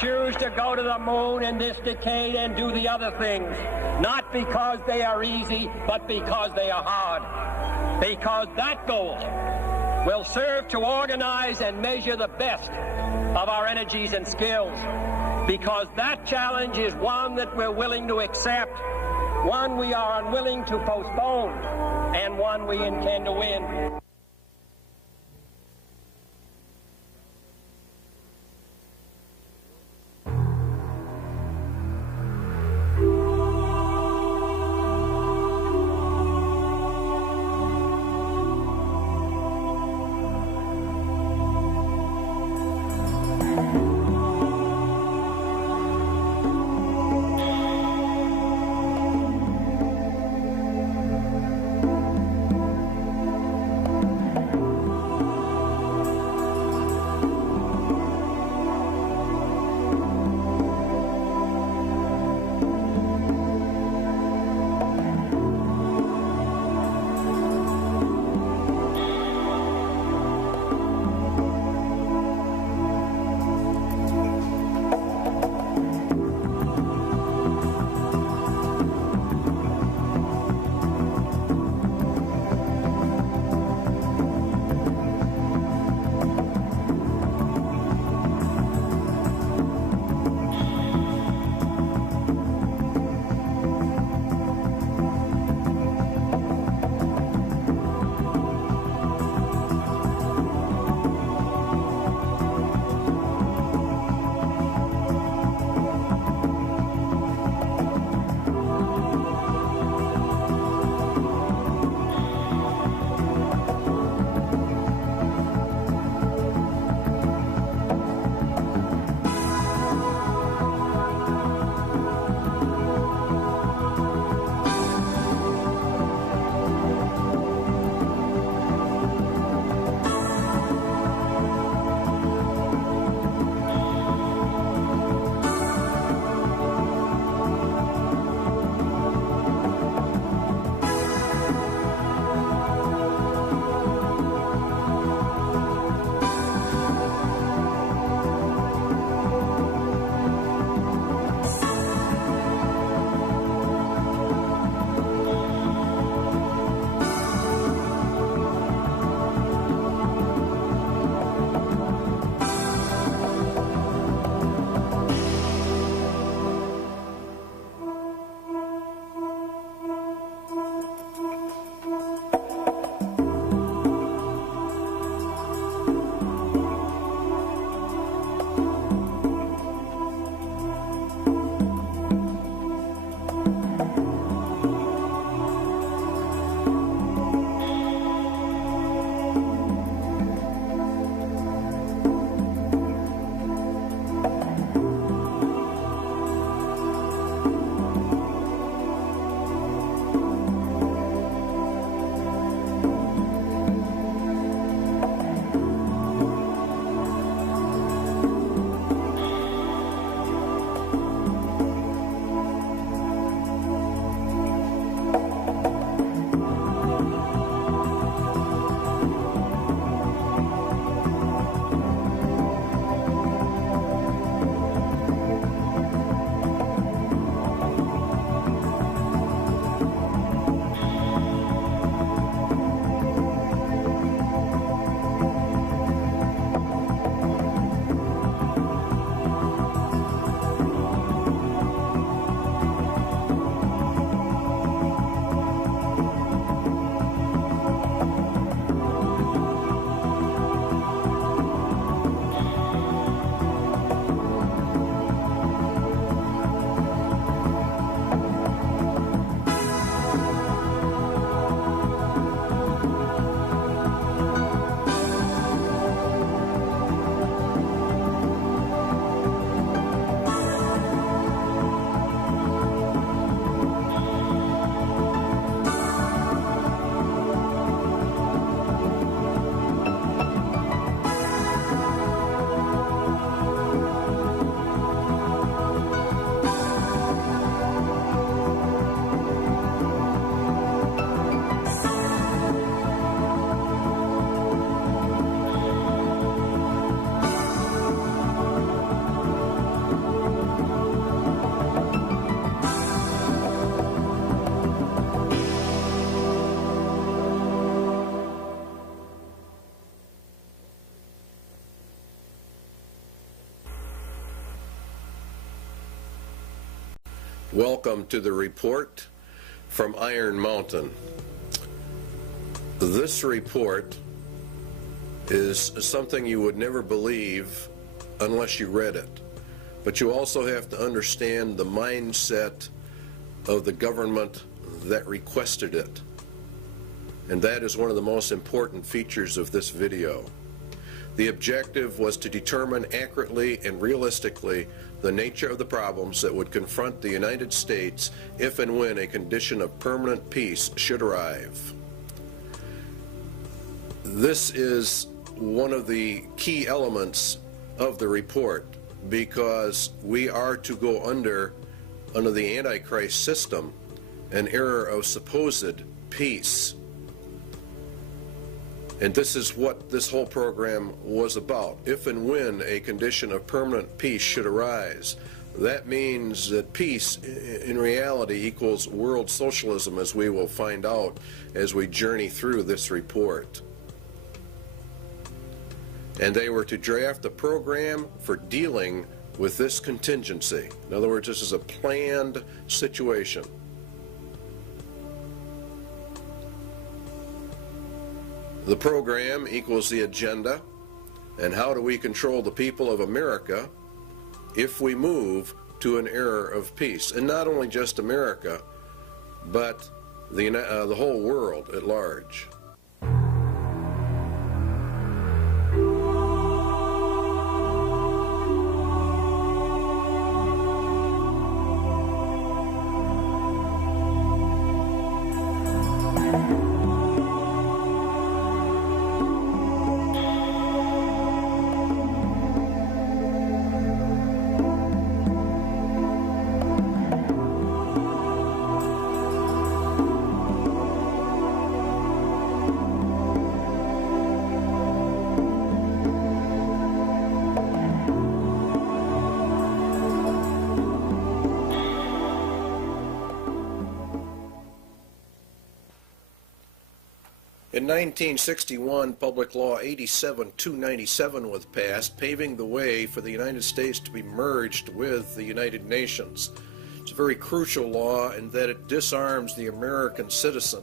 Choose to go to the moon in this decade and do the other things, not because they are easy, but because they are hard. Because that goal will serve to organize and measure the best of our energies and skills. Because that challenge is one that we're willing to accept, one we are unwilling to postpone, and one we intend to win. Welcome to the report from Iron Mountain. This report is something you would never believe unless you read it. But you also have to understand the mindset of the government that requested it. And that is one of the most important features of this video. The objective was to determine accurately and realistically the nature of the problems that would confront the United States if and when a condition of permanent peace should arrive. This is one of the key elements of the report, because we are to go under the Antichrist system, an era of supposed peace. And this is what this whole program was about. If and when a condition of permanent peace should arise, that means that peace in reality equals world socialism, as we will find out as we journey through this report. And they were to draft a program for dealing with this contingency. In other words, this is a planned situation. The program equals the agenda, and how do we control the people of America if we move to an era of peace? And not only just America, but the whole world at large. In 1961, Public Law 87-297 was passed, paving the way for the United States to be merged with the United Nations. It's a very crucial law in that it disarms the American citizen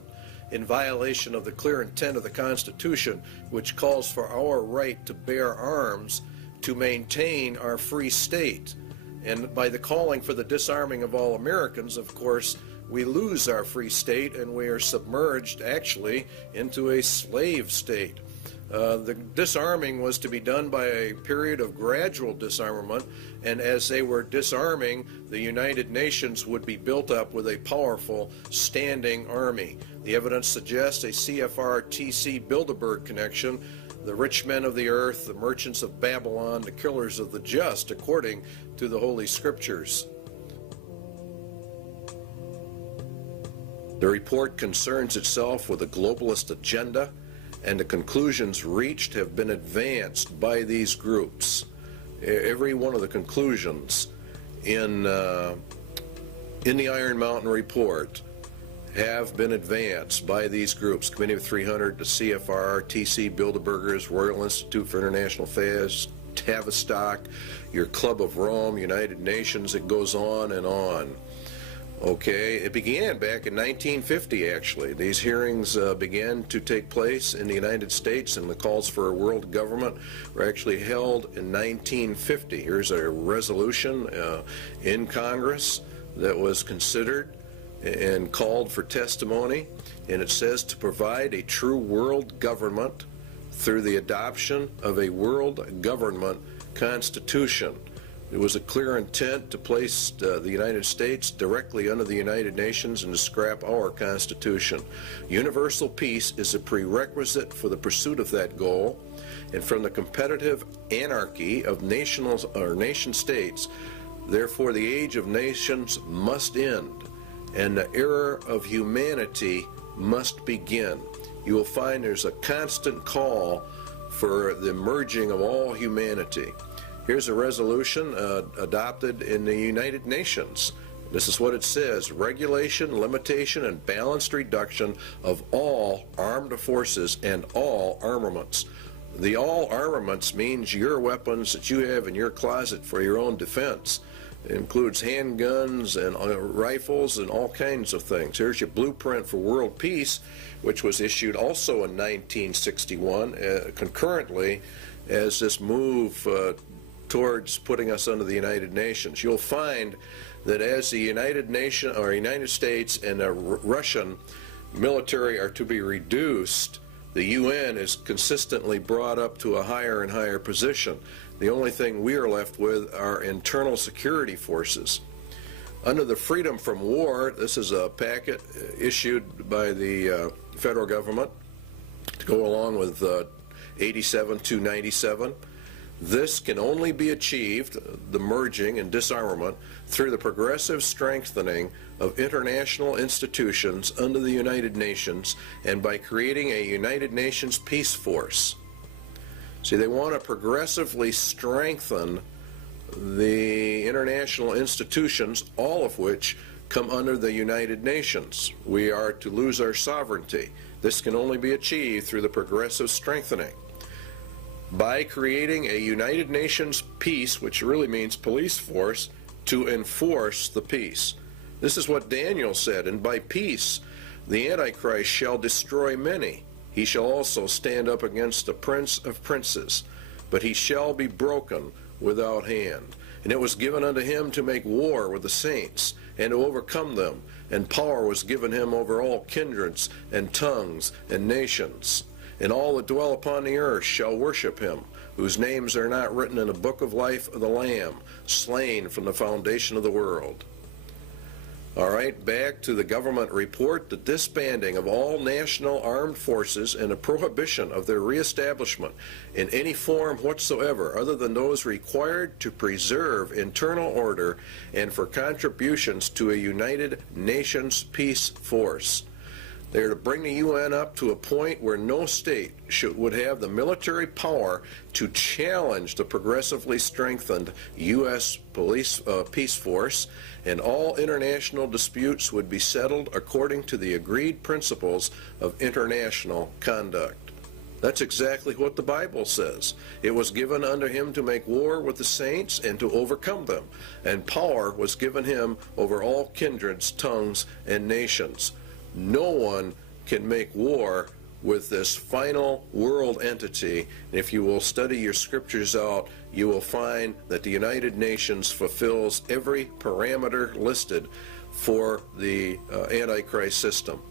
in violation of the clear intent of the Constitution, which calls for our right to bear arms to maintain our free state. And by the calling for the disarming of all Americans, of course, we lose our free state and we are submerged actually into a slave state. The disarming was to be done by a period of gradual disarmament, and as they were disarming, the United Nations would be built up with a powerful standing army. The evidence suggests a CFR-TC Bilderberg connection, the rich men of the earth, the merchants of Babylon, the killers of the just, according to the Holy Scriptures. The report concerns itself with a globalist agenda, and the conclusions reached have been advanced by these groups. Every one of the conclusions in the Iron Mountain report have been advanced by these groups: Committee of 300, the CFR, TC Bilderbergers, Royal Institute for International Affairs, Tavistock, your Club of Rome, United Nations. It goes on and on. Okay, it began back in 1950, actually. These hearings began to take place in the United States, and the calls for a world government were actually held in 1950. Here's a resolution in Congress that was considered and called for testimony, and it says to provide a true world government through the adoption of a world government constitution. It was a clear intent to place the United States directly under the United Nations and to scrap our Constitution. Universal peace is a prerequisite for the pursuit of that goal, and from the competitive anarchy of nation states, therefore the age of nations must end, and the era of humanity must begin. You will find there's a constant call for the merging of all humanity. Here's a resolution adopted in the United Nations. This is what it says: regulation, limitation, and balanced reduction of all armed forces and all armaments. The all armaments means your weapons that you have in your closet for your own defense. It includes handguns and rifles and all kinds of things. Here's your blueprint for world peace, which was issued also in 1961, concurrently as this move towards putting us under the United Nations. You'll find that as the United States and the Russian military are to be reduced, the UN is consistently brought up to a higher and higher position. The only thing we are left with are internal security forces. Under the Freedom from War, this is a packet issued by the federal government to go along with 87-297. This can only be achieved, the merging and disarmament, through the progressive strengthening of international institutions under the United Nations and by creating a United Nations peace force. See, they want to progressively strengthen the international institutions, all of which come under the United Nations. We are to lose our sovereignty. This can only be achieved through the progressive strengthening. By creating a United Nations peace, which really means police force, to enforce the peace. This is what Daniel said, and by peace the Antichrist shall destroy many. He shall also stand up against the Prince of Princes, but he shall be broken without hand. And it was given unto him to make war with the saints, and to overcome them, and power was given him over all kindreds, and tongues, and nations. And all that dwell upon the earth shall worship him, whose names are not written in the book of life of the Lamb, slain from the foundation of the world. All right, back to the government report. The disbanding of all national armed forces and the prohibition of their reestablishment in any form whatsoever other than those required to preserve internal order and for contributions to a United Nations peace force. They are to bring the UN up to a point where no state would have the military power to challenge the progressively strengthened U.S. peace force, and all international disputes would be settled according to the agreed principles of international conduct. That's exactly what the Bible says. It was given unto him to make war with the saints and to overcome them, and power was given him over all kindreds, tongues, and nations. No one can make war with this final world entity. And if you will study your scriptures out, you will find that the United Nations fulfills every parameter listed for the Antichrist system.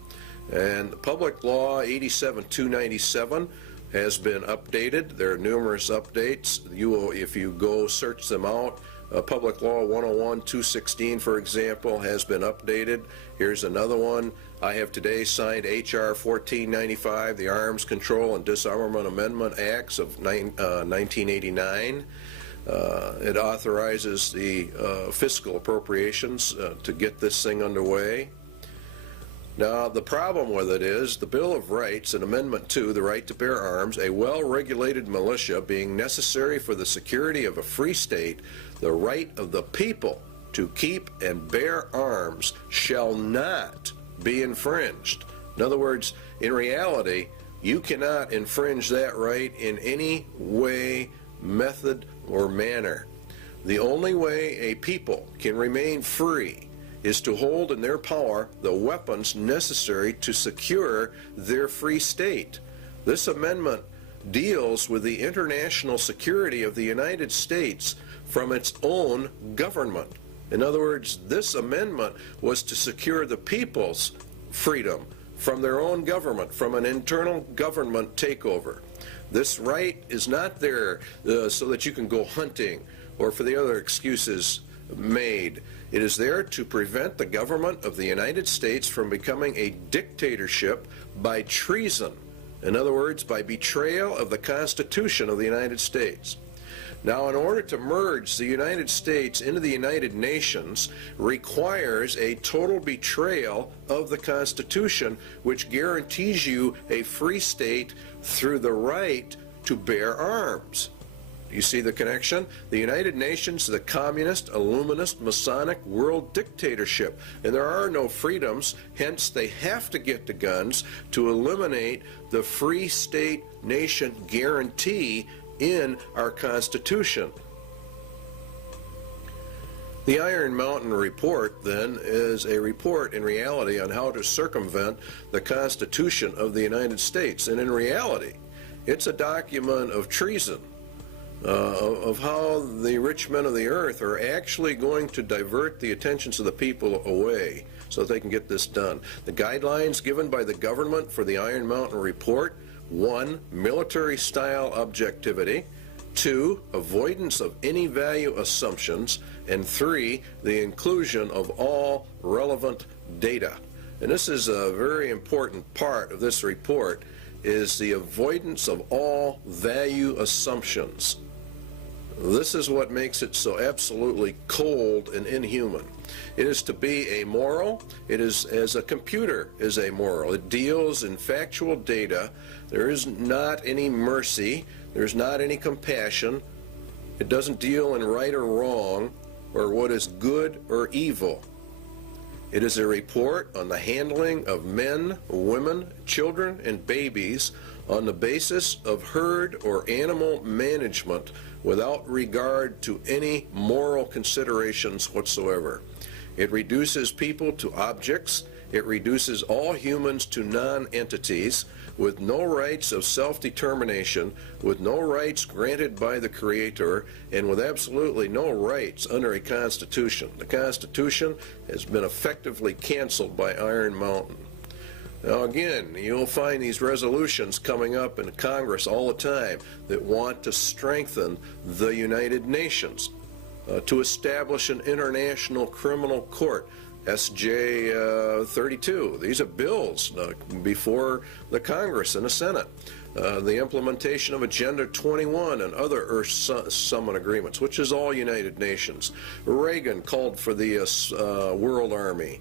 And Public Law 87-297 has been updated. There are numerous updates. You will, if you go search them out, Public Law 101-216, for example, has been updated. Here's another one. I have today signed H.R. 1495, the Arms Control and Disarmament Amendment Acts of 1989. It authorizes the fiscal appropriations to get this thing underway. Now, the problem with it is the Bill of Rights in Amendment 2, the right to bear arms, a well-regulated militia being necessary for the security of a free state, the right of the people to keep and bear arms shall not be infringed. In other words, in reality, you cannot infringe that right in any way, method, or manner. The only way a people can remain free is to hold in their power the weapons necessary to secure their free state. This amendment deals with the international security of the United States from its own government. In other words, this amendment was to secure the people's freedom from their own government, from an internal government takeover. This right is not there so that you can go hunting or for the other excuses made. It is there to prevent the government of the United States from becoming a dictatorship by treason. In other words, by betrayal of the Constitution of the United States. Now, in order to merge the United States into the United Nations requires a total betrayal of the Constitution, which guarantees you a free state through the right to bear arms. You see the connection? The United Nations is a communist, illuminist, Masonic world dictatorship, and there are no freedoms, hence they have to get the guns to eliminate the free state nation guarantee in our Constitution. The Iron Mountain Report, then, is a report in reality on how to circumvent the Constitution of the United States. And in reality, it's a document of treason, of how the rich men of the earth are actually going to divert the attentions of the people away so that they can get this done. The guidelines given by the government for the Iron Mountain Report: 1, military-style objectivity; 2, avoidance of any value assumptions; and 3, the inclusion of all relevant data. And this is a very important part of this report, is the avoidance of all value assumptions. This is what makes it so absolutely cold and inhuman. It is to be amoral. It is as a computer is amoral. It deals in factual data. There is not any mercy. There's not any compassion. It doesn't deal in right or wrong, or what is good or evil. It is a report on the handling of men, women, children, and babies on the basis of herd or animal management without regard to any moral considerations whatsoever. It reduces people to objects. It reduces all humans to non-entities with no rights of self-determination, with no rights granted by the Creator, and with absolutely no rights under a Constitution. The Constitution has been effectively canceled by Iron Mountain. Now again, you'll find these resolutions coming up in Congress all the time that want to strengthen the United Nations, to establish an international criminal court, SJ 32. These are bills before the Congress and the Senate. The implementation of Agenda 21 and other Earth Summit agreements, which is all United Nations. Reagan called for the World Army.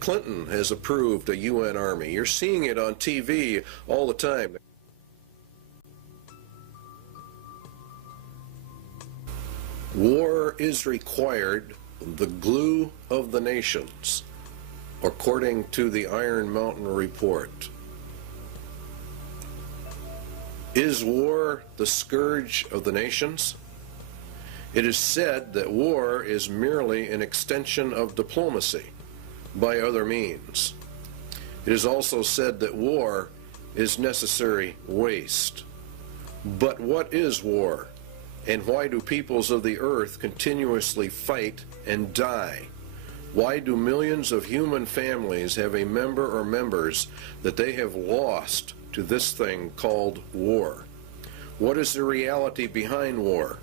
Clinton has approved a UN Army. You're seeing it on TV all the time. War is required, the glue of the nations, according to the Iron Mountain Report. Is war the scourge of the nations? It is said that war is merely an extension of diplomacy by other means. It is also said that war is necessary waste. But what is war? And why do peoples of the earth continuously fight and die? Why do millions of human families have a member or members that they have lost to this thing called war? What is the reality behind war?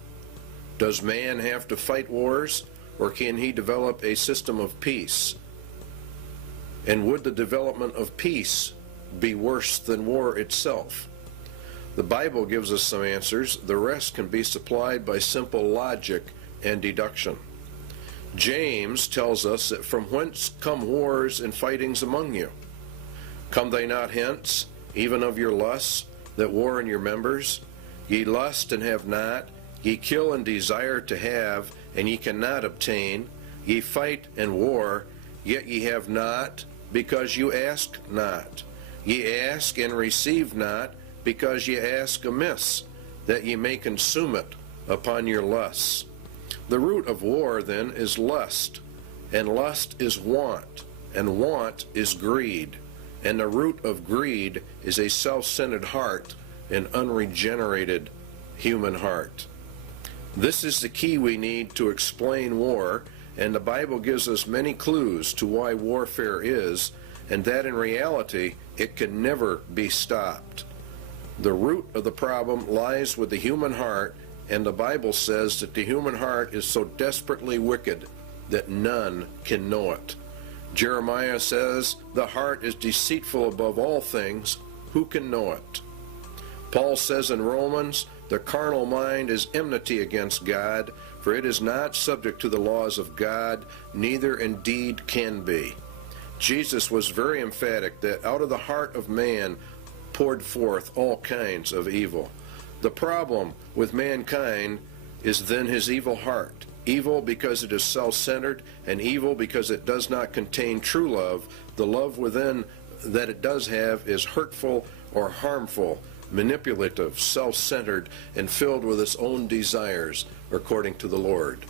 Does man have to fight wars, or can he develop a system of peace? And would the development of peace be worse than war itself? The Bible gives us some answers. The rest can be supplied by simple logic and deduction. James tells us that from whence come wars and fightings among you? Come they not hence, even of your lusts, that war in your members? Ye lust and have not, ye kill and desire to have, and ye cannot obtain. Ye fight and war, yet ye have not, because you ask not. Ye ask and receive not, because ye ask amiss, that ye may consume it upon your lusts. The root of war, then, is lust, and lust is want, and want is greed, and the root of greed is a self-centered heart, an unregenerated human heart. This is the key we need to explain war, and the Bible gives us many clues to why warfare is, and that in reality it can never be stopped. The root of the problem lies with the human heart, and the Bible says that the human heart is so desperately wicked that none can know it. Jeremiah says, the heart is deceitful above all things, who can know it? Paul says in Romans, the carnal mind is enmity against God, for it is not subject to the laws of God, neither indeed can be. Jesus was very emphatic that out of the heart of man poured forth all kinds of evil. The problem with mankind is then his evil heart. Evil because it is self-centered, and evil because it does not contain true love. The love within that it does have is hurtful or harmful, manipulative, self-centered, and filled with its own desires, according to the Lord.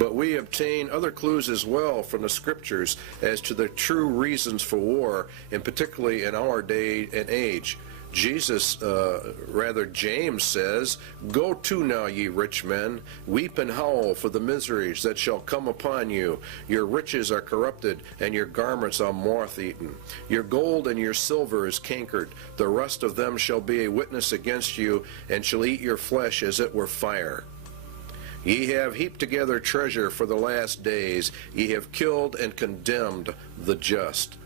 But we obtain other clues as well from the Scriptures as to the true reasons for war, and particularly in our day and age. James says, "Go to now, ye rich men, weep and howl for the miseries that shall come upon you. Your riches are corrupted, and your garments are moth-eaten. Your gold and your silver is cankered. The rust of them shall be a witness against you, and shall eat your flesh as it were fire. Ye have heaped together treasure for the last days. Ye have killed and condemned the just."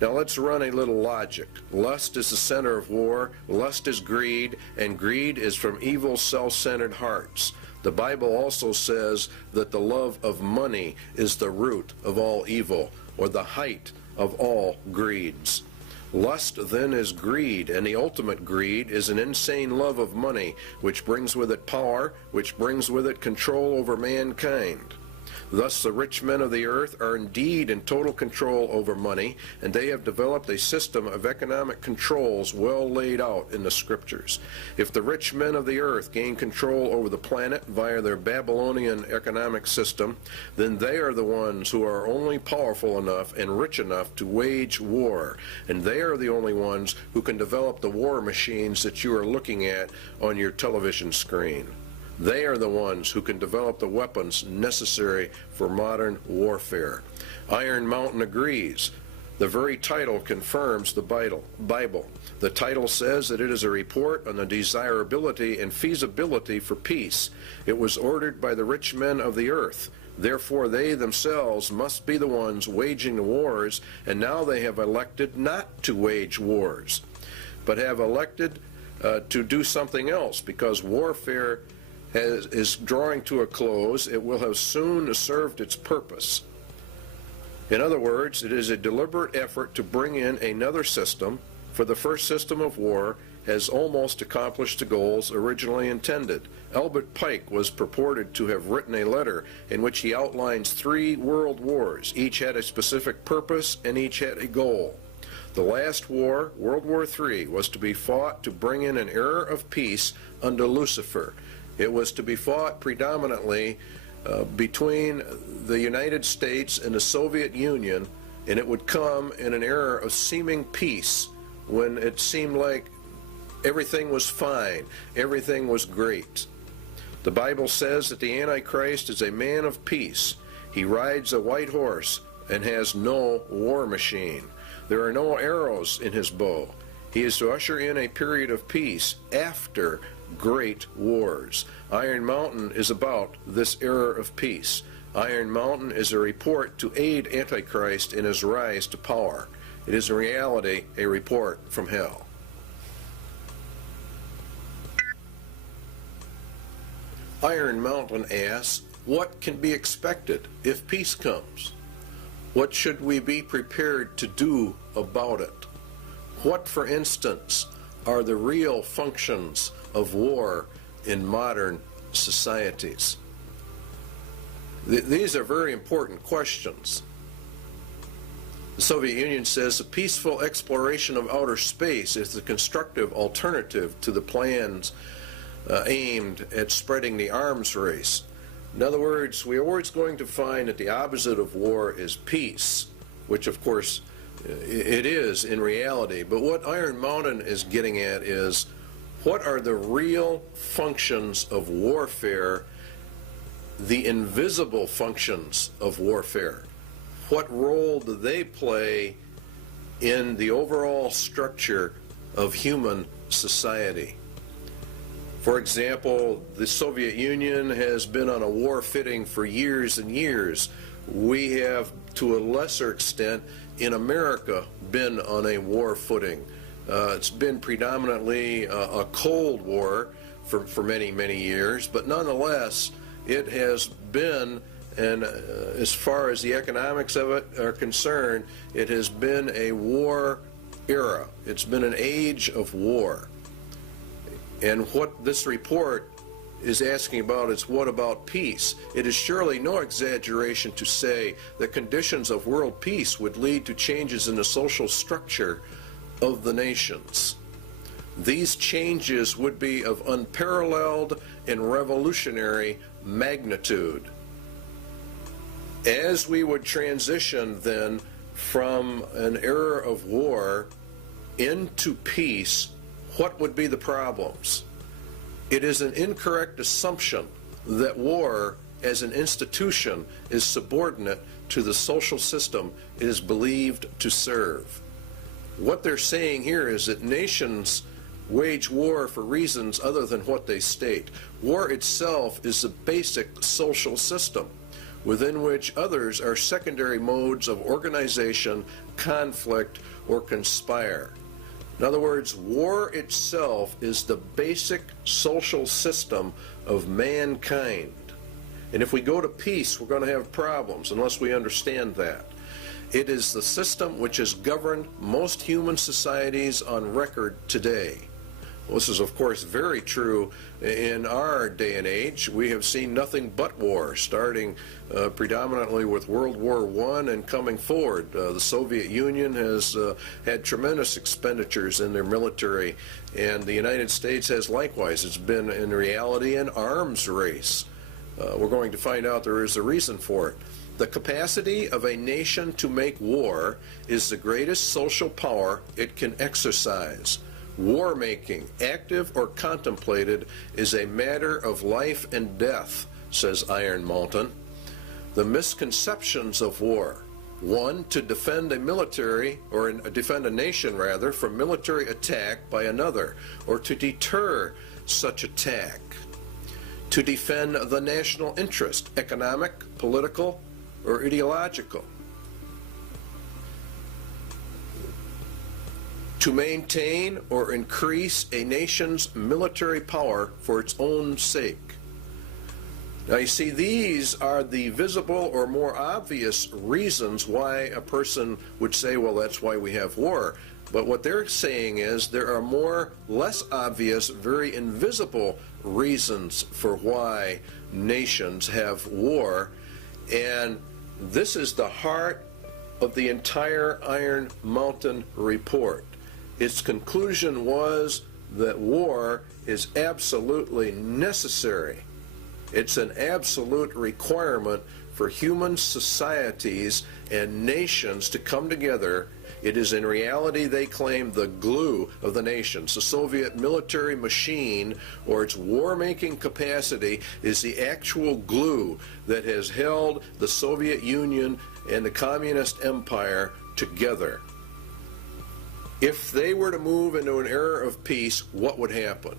Now let's run a little logic. Lust is the center of war, lust is greed, and greed is from evil, self-centered hearts. The Bible also says that the love of money is the root of all evil, or the height of all greeds. Lust then is greed, and the ultimate greed is an insane love of money, which brings with it power, which brings with it control over mankind. Thus the rich men of the earth are indeed in total control over money, and they have developed a system of economic controls well laid out in the Scriptures. If the rich men of the earth gain control over the planet via their Babylonian economic system, then they are the ones who are only powerful enough and rich enough to wage war, and they are the only ones who can develop the war machines that you are looking at on your television screen. They are the ones who can develop the weapons necessary for modern warfare. Iron Mountain agrees. The very title confirms the Bible. The title says that it is a report on the desirability and feasibility for peace. It was ordered by the rich men of the earth. Therefore, they themselves must be the ones waging the wars, and now they have elected not to wage wars, but have elected to do something else, because warfare is drawing to a close. It will have soon served its purpose. In other words, it is a deliberate effort to bring in another system, for the first system of war has almost accomplished the goals originally intended. Albert Pike was purported to have written a letter in which he outlines 3 world wars. Each had a specific purpose, and each had a goal. The last war, World War III, was to be fought to bring in an era of peace under Lucifer. It was to be fought predominantly between the United States and the Soviet Union, and it would come in an era of seeming peace when it seemed like everything was fine, everything was great. The Bible says that the Antichrist is a man of peace. He rides a white horse and has no war machine. There are no arrows in his bow. He is to usher in a period of peace after great wars. Iron Mountain is about this era of peace. Iron Mountain is a report to aid Antichrist in his rise to power. It is in reality a report from hell. Iron Mountain asks, what can be expected if peace comes? What should we be prepared to do about it? What, for instance, are the real functions of war in modern societies? These are very important questions. The Soviet Union says a peaceful exploration of outer space is the constructive alternative to the plans aimed at spreading the arms race. In other words, we are always going to find that the opposite of war is peace, which of course it is in reality. But what Iron Mountain is getting at is, what are the real functions of warfare, the invisible functions of warfare? What role do they play in the overall structure of human society? For example, the Soviet Union has been on a war footing for years and years. We have, to a lesser extent, in America, been on a war footing. It's been predominantly a Cold War for many, many years, but nonetheless, it has been, and as far as the economics of it are concerned, it has been a war era. It's been an age of war. And what this report is asking about is, what about peace? It is surely no exaggeration to say that conditions of world peace would lead to changes in the social structure of the nations. These changes would be of unparalleled and revolutionary magnitude. As we would transition then from an era of war into peace, what would be the problems? It is an incorrect assumption that war as an institution is subordinate to the social system it is believed to serve. What they're saying here is that nations wage war for reasons other than what they state. War itself is the basic social system within which others are secondary modes of organization, conflict, or conspire. In other words, war itself is the basic social system of mankind. And if we go to peace, we're going to have problems unless we understand that. It is the system which has governed most human societies on record today. Well, this is, of course, very true in our day and age. We have seen nothing but war, starting predominantly with World War I and coming forward. The Soviet Union has had tremendous expenditures in their military, and the United States has likewise. It's been, in reality, an arms race. We're going to find out there is a reason for it. The capacity of a nation to make war is the greatest social power it can exercise. War making, active or contemplated, is a matter of life and death, says Iron Mountain. The misconceptions of war: 1, to defend a military, or defend a nation rather, from military attack by another, or to deter such attack. To defend the national interest, economic, political, or ideological. To maintain or increase a nation's military power for its own sake. Now you see, these are the visible or more obvious reasons why a person would say, well, that's why we have war. But what they're saying is there are more, less obvious, very invisible reasons for why nations have war. And this is the heart of the entire Iron Mountain report. Its conclusion was that war is absolutely necessary. It's an absolute requirement for human societies and nations to come together. It is in reality, they claim, the glue of the nations. The Soviet military machine, or its war-making capacity, is the actual glue that has held the Soviet Union and the Communist Empire together. If they were to move into an era of peace, what would happen?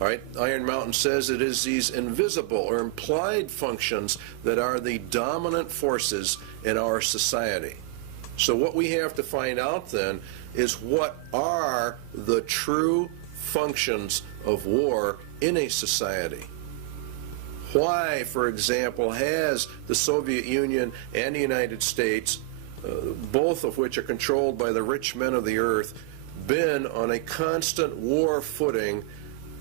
All right, Iron Mountain says it is these invisible or implied functions that are the dominant forces in our society. So what we have to find out then is what are the true functions of war in a society. Why, for example, has the Soviet Union and the United States, both of which are controlled by the rich men of the earth, been on a constant war footing,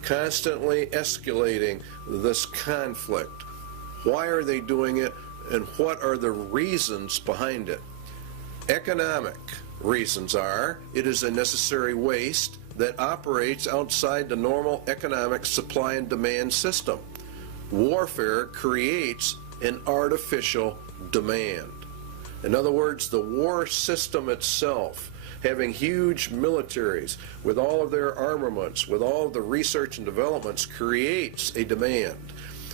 constantly escalating this conflict? Why are they doing it, and what are the reasons behind it? Economic reasons are: it is a necessary waste that operates outside the normal economic supply and demand system. Warfare creates an artificial demand. In other words, the war system itself, having huge militaries with all of their armaments, with all of the research and developments, creates a demand.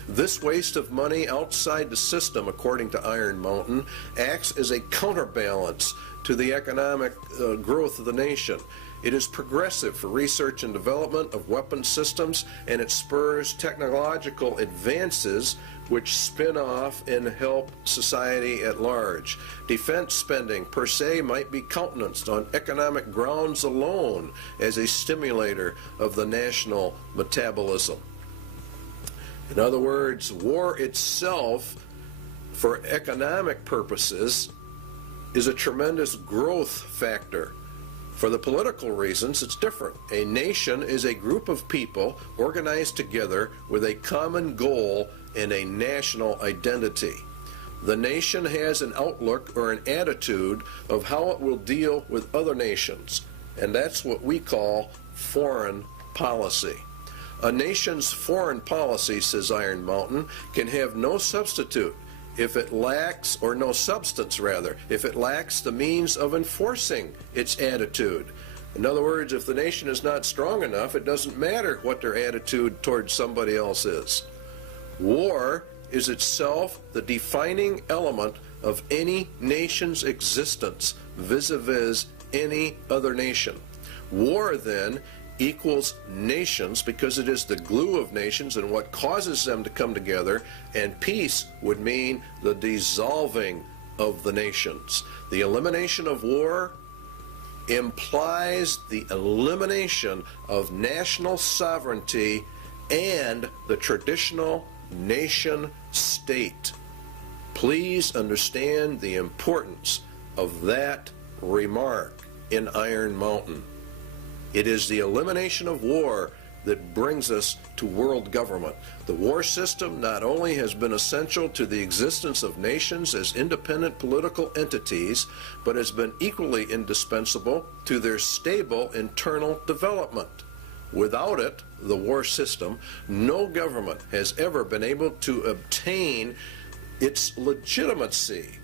This waste of money outside the system, according to Iron Mountain, acts as a counterbalance to the economic growth of the nation. It is progressive for research and development of weapon systems, and it spurs technological advances which spin off and help society at large. Defense spending per se might be countenanced on economic grounds alone as a stimulator of the national metabolism. In other words, war itself, for economic purposes, is a tremendous growth factor. For the political reasons, it's different. A nation is a group of people organized together with a common goal and a national identity. The nation has an outlook or an attitude of how it will deal with other nations, and that's what we call foreign policy. A nation's foreign policy, says Iron Mountain, can have no substitute if it lacks, or no substance rather, if it lacks the means of enforcing its attitude. In other words, if the nation is not strong enough, it doesn't matter what their attitude towards somebody else is. War is itself the defining element of any nation's existence vis-a-vis any other nation. War, then, equals nations because it is the glue of nations and what causes them to come together, and peace would mean the dissolving of the nations. The elimination of war implies the elimination of national sovereignty and the traditional nation state. Please understand the importance of that remark in Iron Mountain. It is the elimination of war that brings us to world government. The war system not only has been essential to the existence of nations as independent political entities, but has been equally indispensable to their stable internal development. Without it, the war system, no government has ever been able to obtain its legitimacy,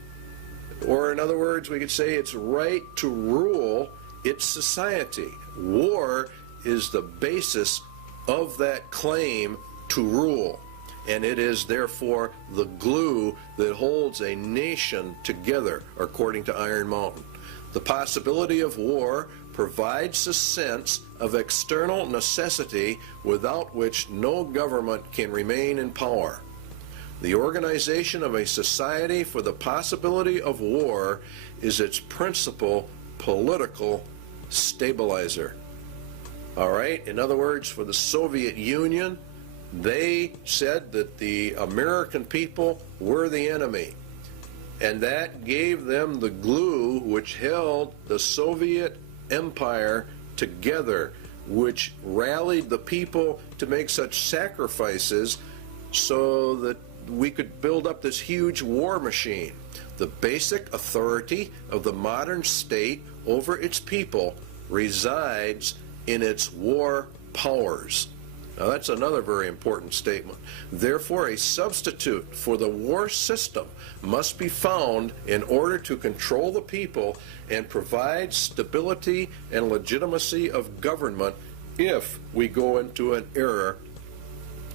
or in other words, we could say its right to rule its society. War is the basis of that claim to rule, and it is therefore the glue that holds a nation together, according to Iron Mountain. The possibility of war provides a sense of external necessity without which no government can remain in power. The organization of a society for the possibility of war is its principal political stabilizer. All right, in other words, for the Soviet Union, they said that the American people were the enemy, and that gave them the glue which held the Soviet Empire together, which rallied the people to make such sacrifices so that we could build up this huge war machine. The basic authority of the modern state over its people resides in its war powers. Now that's another very important statement. Therefore, a substitute for the war system must be found in order to control the people and provide stability and legitimacy of government if we go into an era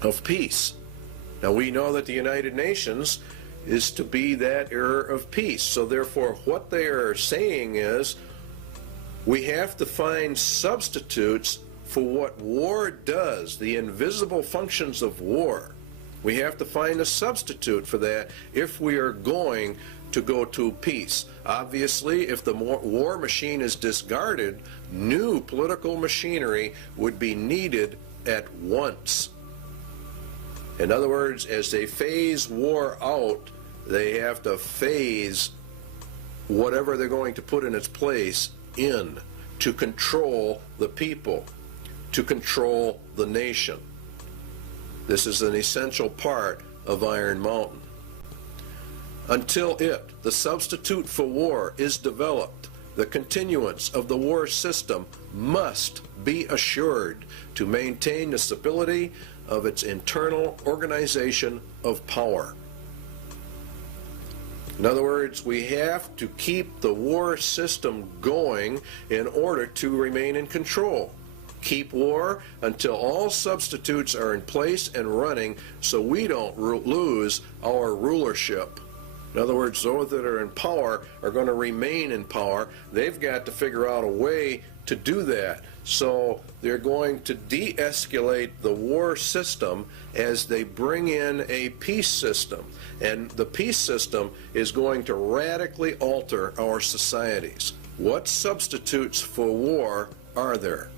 of peace. Now we know that the United Nations is to be that era of peace. So therefore, what they are saying is we have to find substitutes for what war does, the invisible functions of war. We have to find a substitute for that if we are going to go to peace. Obviously, if the war machine is discarded, new political machinery would be needed at once. In other words, as they phase war out, they have to phase whatever they're going to put in its place in to control the people, to control the nation. This is an essential part of Iron Mountain. Until it, the substitute for war, is developed, the continuance of the war system must be assured to maintain the stability of its internal organization of power. In other words, we have to keep the war system going in order to remain in control. Keep war until all substitutes are in place and running so we don't lose our rulership. In other words, those that are in power are going to remain in power. They've got to figure out a way to do that. So they're going to de-escalate the war system as they bring in a peace system. And the peace system is going to radically alter our societies. What substitutes for war are there?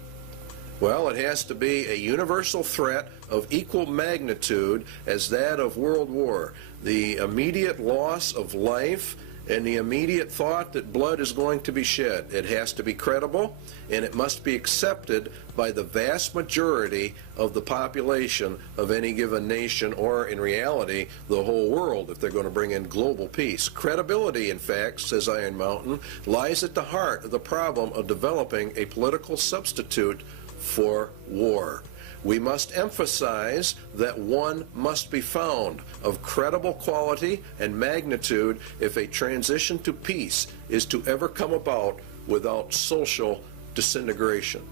Well, it has to be a universal threat of equal magnitude as that of World War. The immediate loss of life and the immediate thought that blood is going to be shed. It has to be credible, and it must be accepted by the vast majority of the population of any given nation, or in reality, the whole world, if they're going to bring in global peace. Credibility, in fact, says Iron Mountain, lies at the heart of the problem of developing a political substitute for war. we must emphasize that one must be found of credible quality and magnitude if a transition to peace is to ever come about without social disintegration.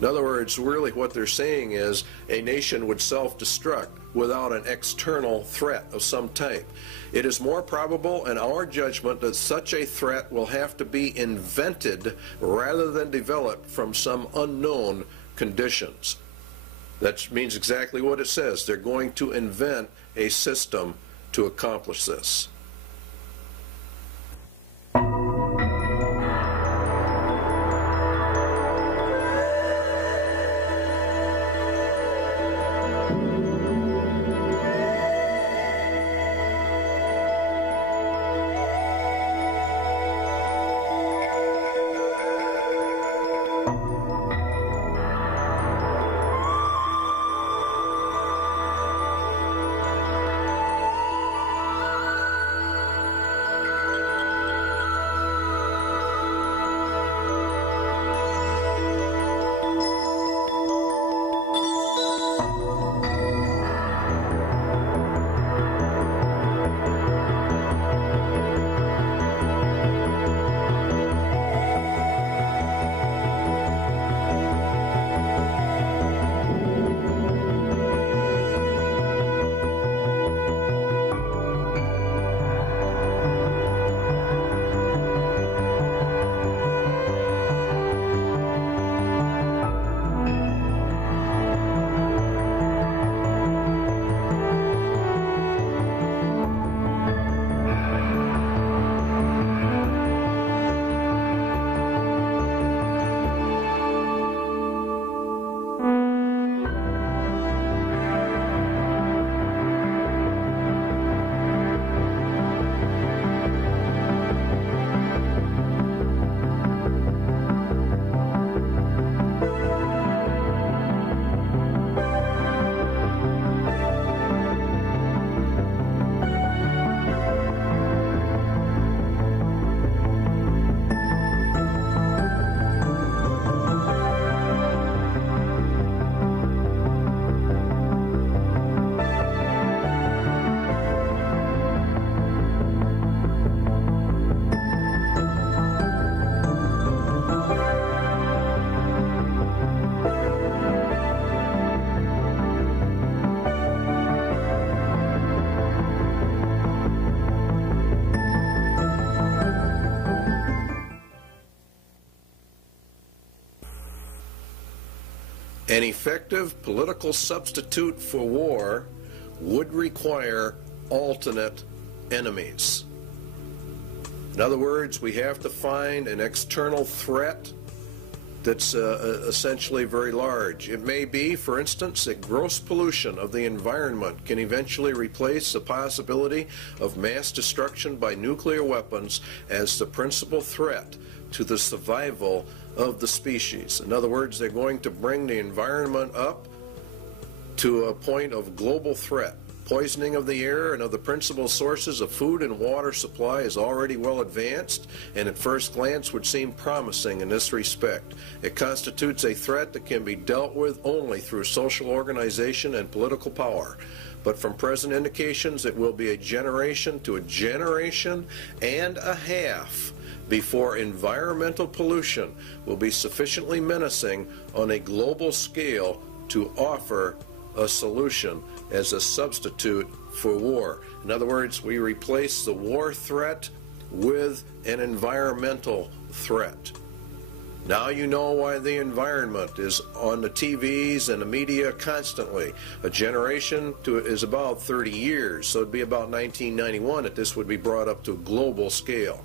In other words, really what they're saying is a nation would self-destruct without an external threat of some type. It is more probable in our judgment that such a threat will have to be invented rather than developed from some unknown conditions. That means exactly what it says. They're going to invent a system to accomplish this. An effective political substitute for war would require alternate enemies. In other words, we have to find an external threat that's essentially very large. It may be, for instance, that gross pollution of the environment can eventually replace the possibility of mass destruction by nuclear weapons as the principal threat to the survival of the species. In other words, they're going to bring the environment up to a point of global threat. Poisoning of the air and of the principal sources of food and water supply is already well advanced, and at first glance would seem promising in this respect. It constitutes a threat that can be dealt with only through social organization and political power. But from present indications, it will be a generation to a generation and a half before environmental pollution will be sufficiently menacing on a global scale to offer a solution as a substitute for war. In other words, we replace the war threat with an environmental threat. Now you know why the environment is on the TVs and the media constantly. A generation is about 30 years, so it'd be about 1991 that this would be brought up to a global scale.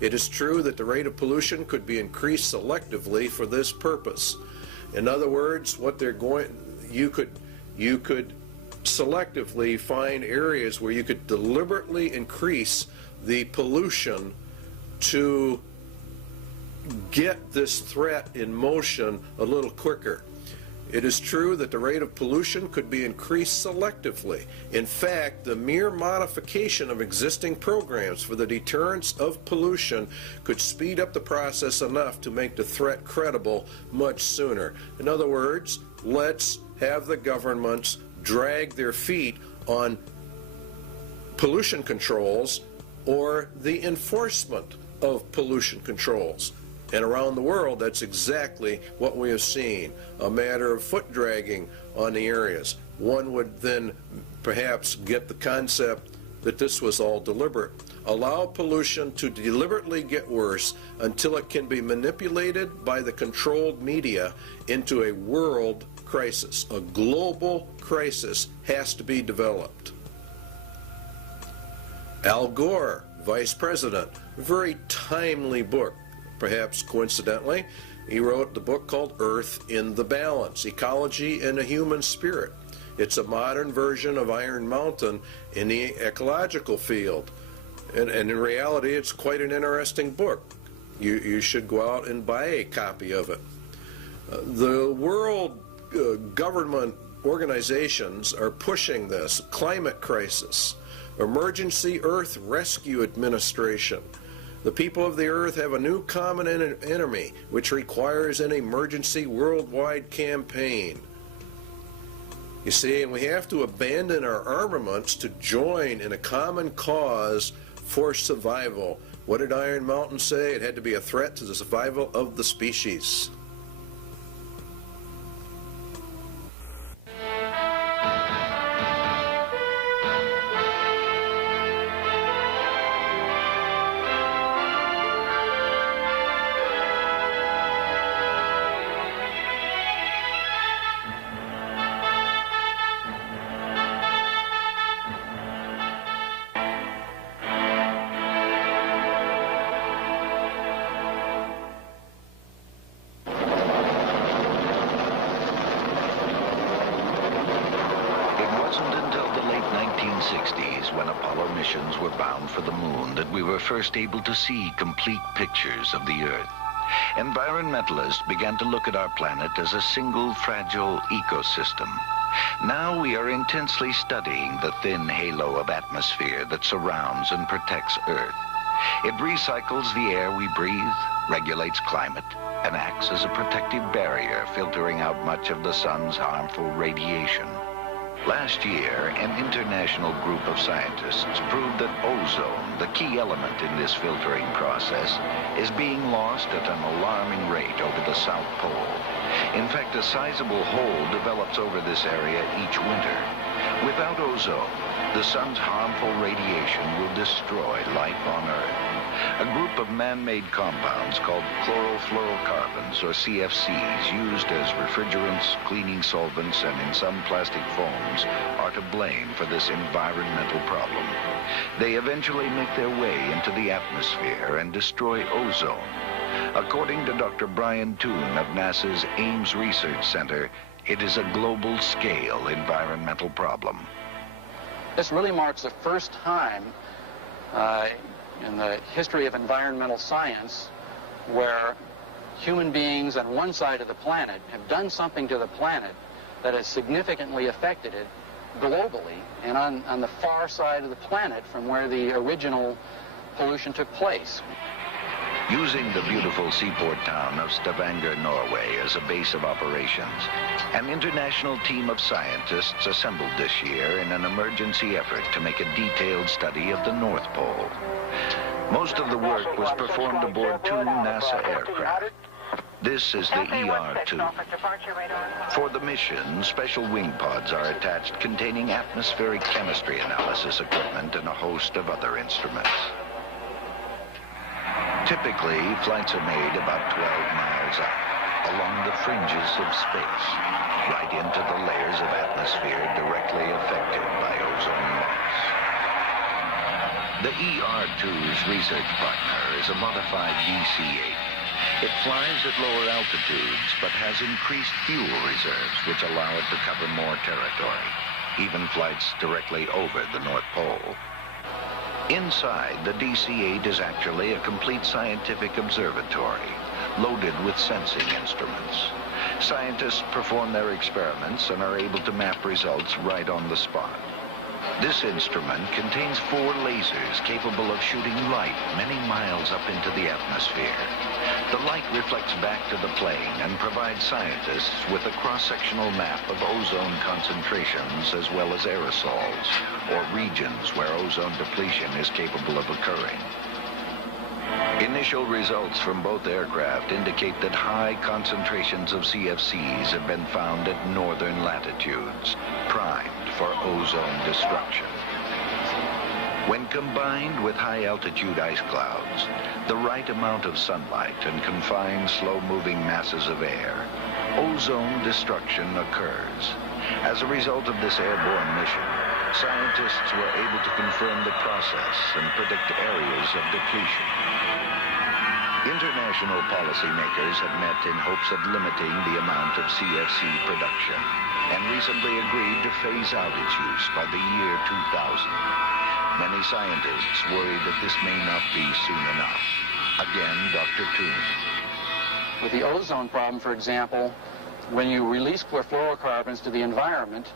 It is true that the rate of pollution could be increased selectively for this purpose. In other words, you could selectively find areas where you could deliberately increase the pollution to get this threat in motion a little quicker. It is true that the rate of pollution could be increased selectively. In fact, the mere modification of existing programs for the deterrence of pollution could speed up the process enough to make the threat credible much sooner. In other words, let's have the governments drag their feet on pollution controls or the enforcement of pollution controls. And around the world, that's exactly what we have seen, a matter of foot dragging on the areas. One would then perhaps get the concept that this was all deliberate. Allow pollution to deliberately get worse until it can be manipulated by the controlled media into a world crisis. A global crisis has to be developed. Al Gore, Vice President, a very timely book. Perhaps coincidentally, he wrote the book called Earth in the Balance, Ecology and the Human Spirit. It's a modern version of Iron Mountain in the ecological field. And in reality, it's quite an interesting book. You should go out and buy a copy of it. The world government organizations are pushing this. Climate crisis, Emergency Earth Rescue Administration. The people of the earth have a new common enemy, which requires an emergency worldwide campaign. You see, and we have to abandon our armaments to join in a common cause for survival. What did Iron Mountain say? It had to be a threat to the survival of the species. First able to see complete pictures of the Earth. Environmentalists began to look at our planet as a single fragile ecosystem. Now we are intensely studying the thin halo of atmosphere that surrounds and protects Earth. It recycles the air we breathe, regulates climate, and acts as a protective barrier, filtering out much of the sun's harmful radiation. Last year, an international group of scientists proved that ozone, the key element in this filtering process, is being lost at an alarming rate over the South Pole. In fact, a sizable hole develops over this area each winter. Without ozone, the sun's harmful radiation will destroy life on Earth. A group of man-made compounds called chlorofluorocarbons, or CFCs, used as refrigerants, cleaning solvents, and in some plastic foams, are to blame for this environmental problem. They eventually make their way into the atmosphere and destroy ozone. According to Dr. Brian Toon of NASA's Ames Research Center, it is a global-scale environmental problem. This really marks the first time in the history of environmental science where human beings on one side of the planet have done something to the planet that has significantly affected it globally and on the far side of the planet from where the original pollution took place. Using the beautiful seaport town of Stavanger, Norway as a base of operations, an international team of scientists assembled this year in an emergency effort to make a detailed study of the North Pole. Most of the work was performed aboard two NASA aircraft. This is the ER-2. For the mission, special wing pods are attached containing atmospheric chemistry analysis equipment and a host of other instruments. Typically, flights are made about 12 miles up, along the fringes of space, right into the layers of atmosphere directly affected by ozone loss. The ER-2's research partner is a modified DC-8. It flies at lower altitudes, but has increased fuel reserves, which allow it to cover more territory, even flights directly over the North Pole. Inside, the DC-8 is actually a complete scientific observatory, loaded with sensing instruments. Scientists perform their experiments and are able to map results right on the spot. This instrument contains 4 lasers capable of shooting light many miles up into the atmosphere. The light reflects back to the plane and provides scientists with a cross-sectional map of ozone concentrations as well as aerosols, or regions where ozone depletion is capable of occurring. Initial results from both aircraft indicate that high concentrations of CFCs have been found at northern latitudes, primed for ozone destruction. When combined with high-altitude ice clouds, the right amount of sunlight and confined slow-moving masses of air, ozone destruction occurs. As a result of this airborne mission, scientists were able to confirm the process and predict areas of depletion. International policymakers have met in hopes of limiting the amount of CFC production and recently agreed to phase out its use by the year 2000. Many scientists worry that this may not be soon enough. Again, Dr. Toon. With the ozone problem, for example, when you release chlorofluorocarbons to the environment,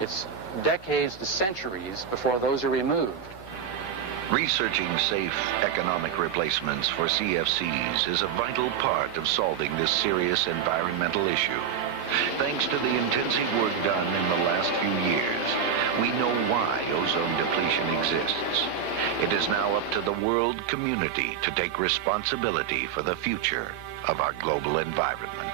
it's decades to centuries before those are removed. Researching safe economic replacements for CFCs is a vital part of solving this serious environmental issue. Thanks to the intensive work done in the last few years, we know why ozone depletion exists. It is now up to the world community to take responsibility for the future of our global environment.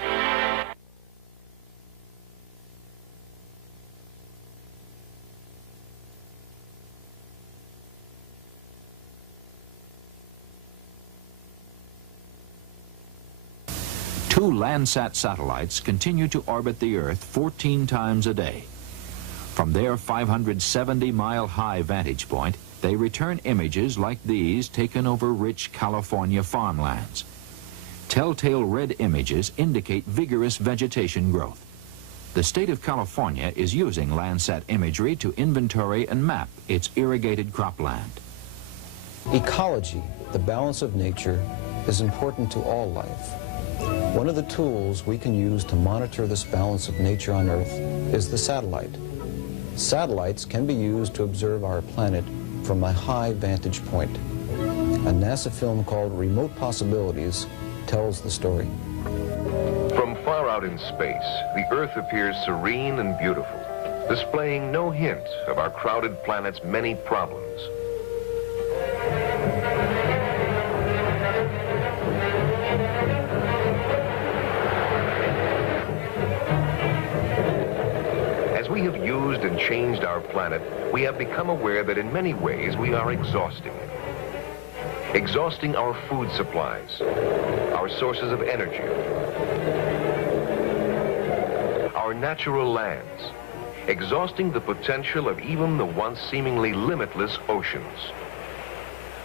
Two Landsat satellites continue to orbit the Earth 14 times a day. From their 570-mile-high vantage point, they return images like these taken over rich California farmlands. Telltale red images indicate vigorous vegetation growth. The state of California is using Landsat imagery to inventory and map its irrigated cropland. Ecology, the balance of nature, is important to all life. One of the tools we can use to monitor this balance of nature on Earth is the satellite. Satellites can be used to observe our planet from a high vantage point. A NASA film called Remote Possibilities tells the story. From far out in space, the Earth appears serene and beautiful, displaying no hint of our crowded planet's many problems. We have used and changed our planet, we have become aware that in many ways we are exhausting it. Exhausting our food supplies, our sources of energy, our natural lands, exhausting the potential of even the once seemingly limitless oceans.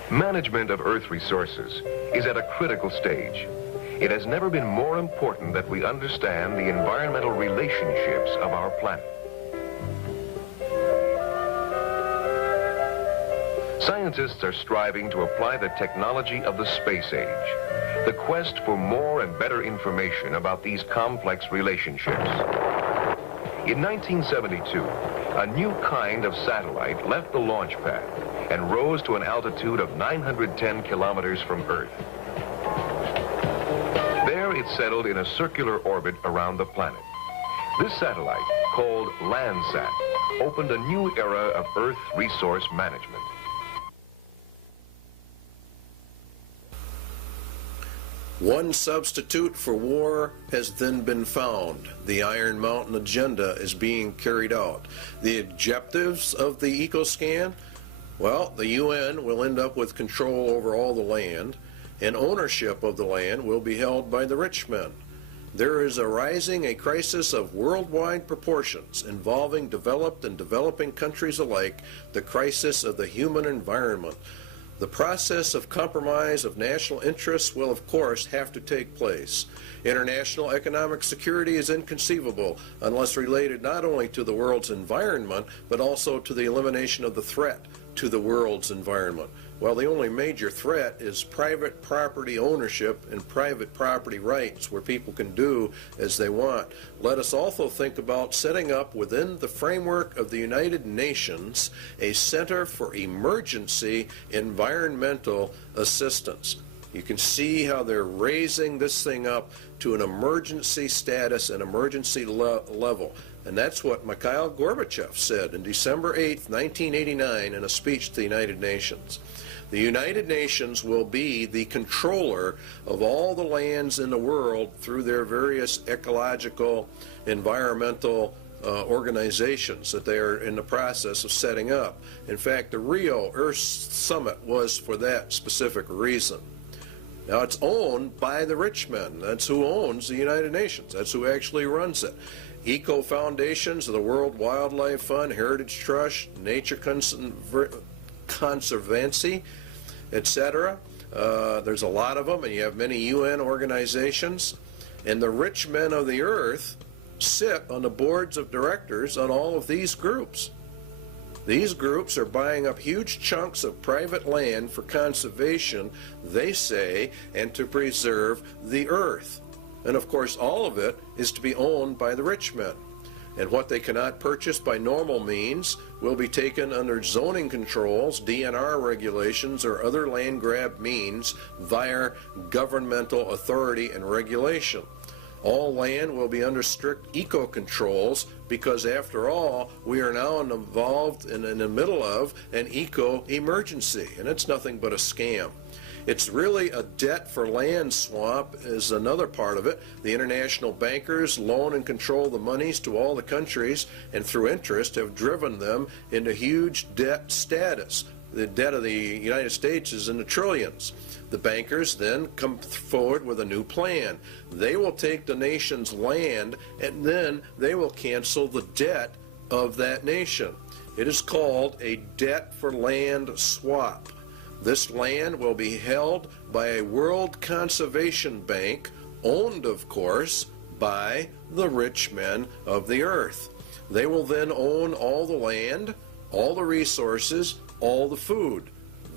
Management of Earth resources is at a critical stage. It has never been more important that we understand the environmental relationships of our planet. Scientists are striving to apply the technology of the space age, the quest for more and better information about these complex relationships. In 1972, a new kind of satellite left the launch pad and rose to an altitude of 910 kilometers from Earth. There it settled in a circular orbit around the planet. This satellite, called Landsat, opened a new era of Earth resource management. One substitute for war has then been found. The Iron Mountain agenda is being carried out. The objectives of the EcoScan? Well, the UN will end up with control over all the land, and ownership of the land will be held by the rich men. There is arising a crisis of worldwide proportions involving developed and developing countries alike, the crisis of the human environment. The process of compromise of national interests will, of course, have to take place. International economic security is inconceivable unless related not only to the world's environment, but also to the elimination of the threat to the world's environment? Well, the only major threat is private property ownership and private property rights, where people can do as they want. Let us also think about setting up within the framework of the United Nations a Center for Emergency Environmental Assistance. You can see how they're raising this thing up to an emergency status, an emergency level. And that's what Mikhail Gorbachev said in December 8th, 1989, in a speech to the United Nations. The United Nations will be the controller of all the lands in the world through their various ecological, environmental organizations that they are in the process of setting up. In fact, the Rio Earth Summit was for that specific reason. Now, it's owned by the rich men. That's who owns the United Nations. That's who actually runs it. Eco foundations of the World Wildlife Fund, Heritage Trust, Nature Conservancy, etc. There's a lot of them, and you have many UN organizations. And the rich men of the earth sit on the boards of directors on all of these groups. These groups are buying up huge chunks of private land for conservation, they say, and to preserve the earth. And of course, all of it is to be owned by the rich men. And what they cannot purchase by normal means will be taken under zoning controls, DNR regulations, or other land grab means via governmental authority and regulation. All land will be under strict eco controls because, after all, we are now involved in the middle of an eco emergency, and it's nothing but a scam. It's really a debt for land swamp is another part of it. The international bankers loan and control the monies to all the countries, and through interest have driven them into huge debt status. The debt of the United States is in the trillions. The bankers then come forward with a new plan. They will take the nation's land, and then they will cancel the debt of that nation. It is called a debt for land swap. This land will be held by a World Conservation Bank, owned, of course, by the rich men of the earth. They will then own all the land, all the resources, all the food.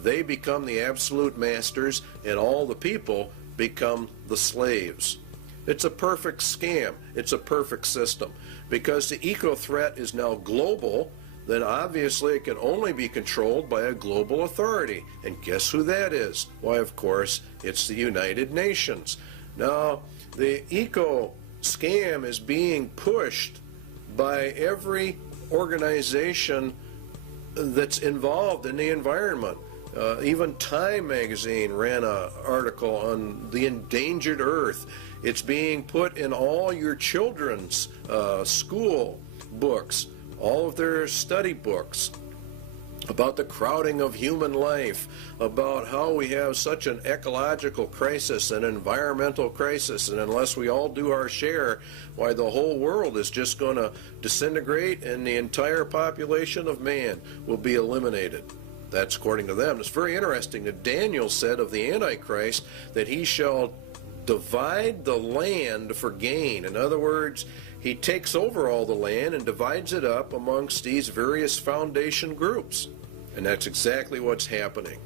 They become the absolute masters, and all the people become the slaves. It's a perfect scam. It's a perfect system. Because the eco threat is now global, then obviously it can only be controlled by a global authority. And guess who that is? Why, of course, it's the United Nations. Now, the eco scam is being pushed by every organization that's involved in the environment. Even Time magazine ran an article on the endangered earth. It's being put in all your children's school books, all of their study books, about the crowding of human life, about how we have such an ecological crisis, an environmental crisis, and unless we all do our share, why, the whole world is just going to disintegrate and the entire population of man will be eliminated. That's according to them. It's very interesting that Daniel said of the Antichrist that he shall divide the land for gain. In other words, he takes over all the land and divides it up amongst these various foundation groups. And that's exactly what's happening.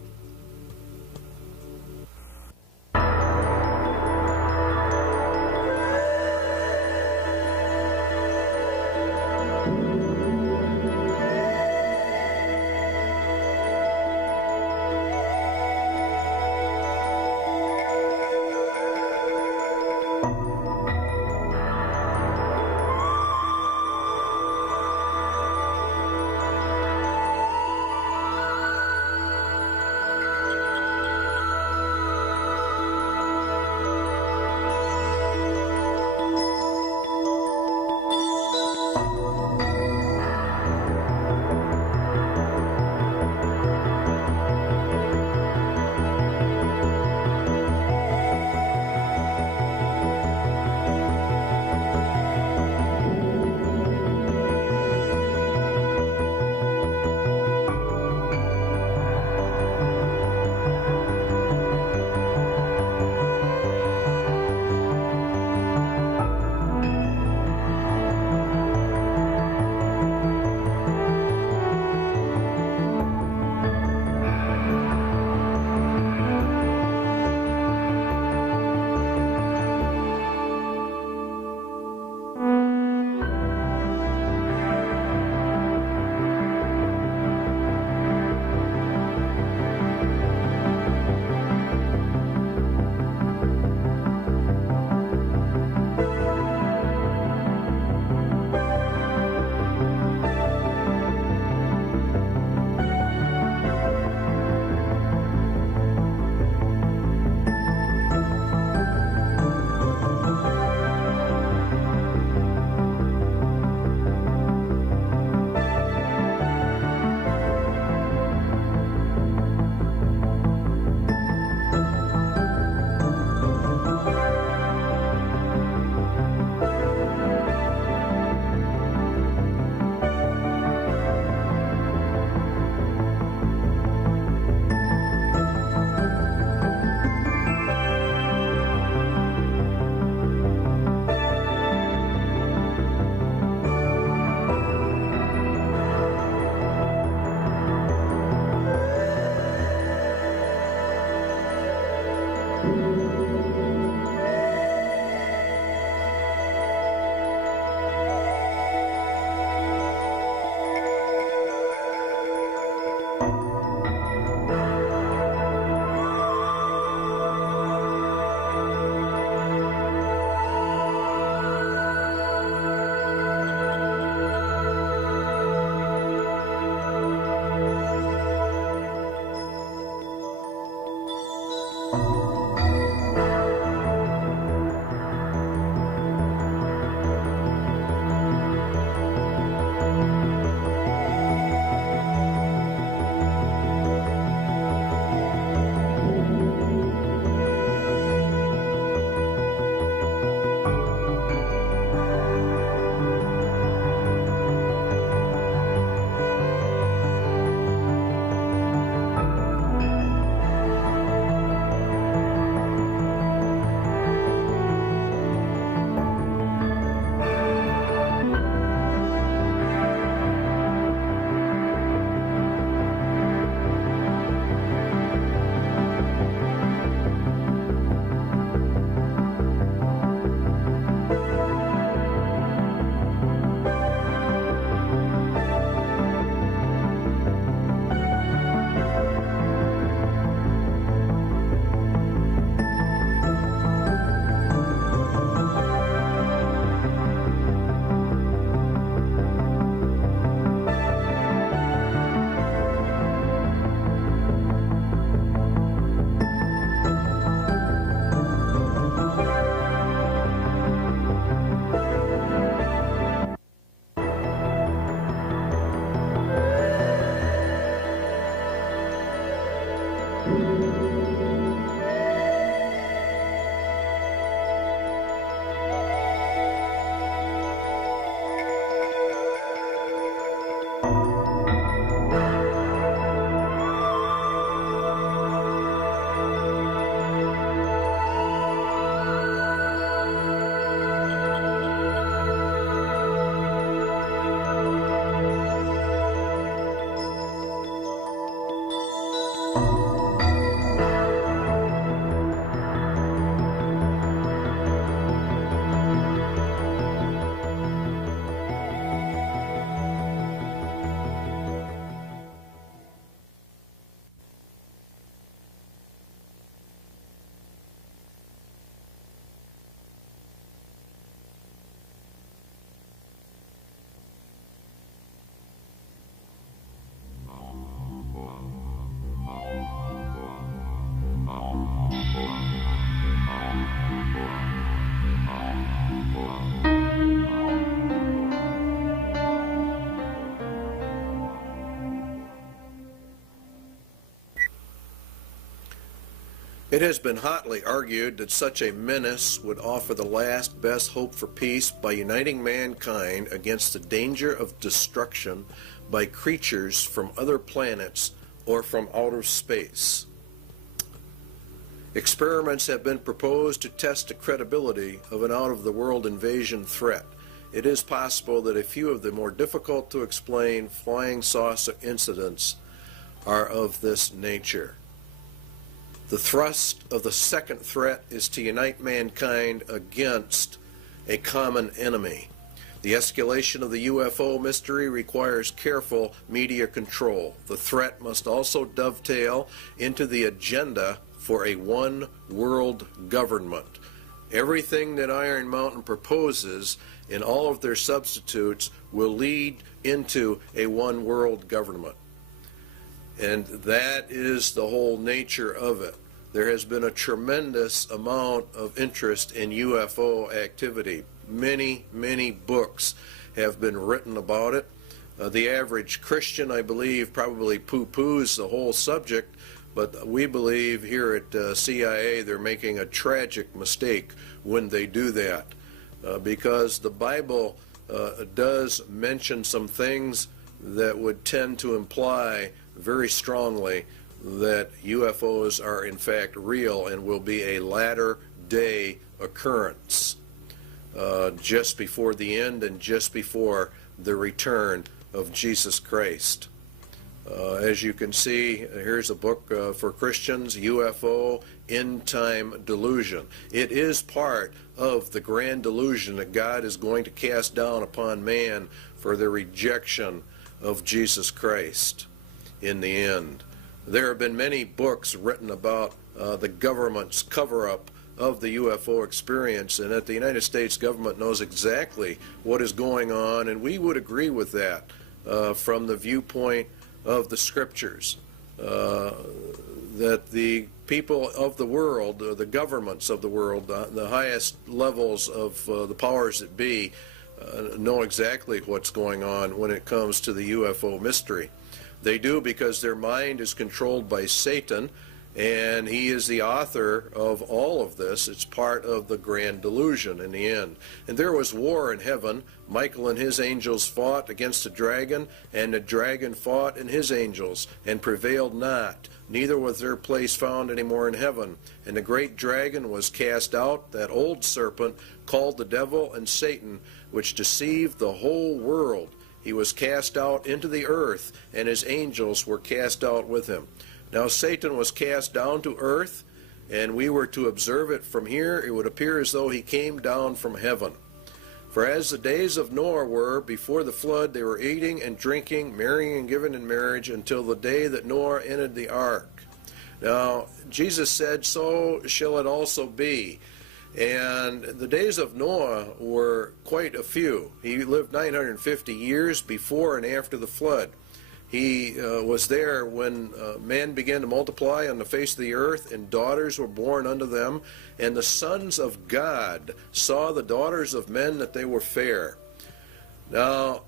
It has been hotly argued that such a menace would offer the last best hope for peace by uniting mankind against the danger of destruction by creatures from other planets or from outer space. Experiments have been proposed to test the credibility of an out-of-the-world invasion threat. It is possible that a few of the more difficult to explain flying saucer incidents are of this nature. The thrust of the second threat is to unite mankind against a common enemy. The escalation of the UFO mystery requires careful media control. The threat must also dovetail into the agenda for a one-world government. Everything that Iron Mountain proposes and all of their substitutes will lead into a one-world government. And that is the whole nature of it. There has been a tremendous amount of interest in UFO activity. Many, many books have been written about it. The average Christian, I believe, probably poo-poos the whole subject, but we believe here at CIA they're making a tragic mistake when they do that, because the Bible does mention some things that would tend to imply very strongly that UFOs are in fact real and will be a latter-day occurrence, just before the end and just before the return of Jesus Christ. As you can see, here's a book for Christians, UFO, End Time Delusion. It is part of the grand delusion that God is going to cast down upon man for the rejection of Jesus Christ in the end. There have been many books written about the government's cover-up of the UFO experience, and that the United States government knows exactly what is going on, and we would agree with that from the viewpoint of the scriptures, that the people of the world, the governments of the world, the highest levels of the powers that be, know exactly what's going on when it comes to the UFO mystery. They do because their mind is controlled by Satan, and he is the author of all of this. It's part of the grand delusion in the end. And there was war in heaven. Michael and his angels fought against the dragon, and the dragon fought and his angels, and prevailed not. Neither was their place found any more in heaven. And the great dragon was cast out, that old serpent, called the devil and Satan, which deceived the whole world. He was cast out into the earth, and his angels were cast out with him. Now Satan was cast down to earth, and we were to observe it from here. It would appear as though he came down from heaven. For as the days of Noah were before the flood, they were eating and drinking, marrying and giving in marriage, until the day that Noah entered the ark. Now Jesus said, so shall it also be. And the days of Noah were quite a few. He lived 950 years before and after the flood. He was there when man began to multiply on the face of the earth, and daughters were born unto them. And the sons of God saw the daughters of men that they were fair. Now,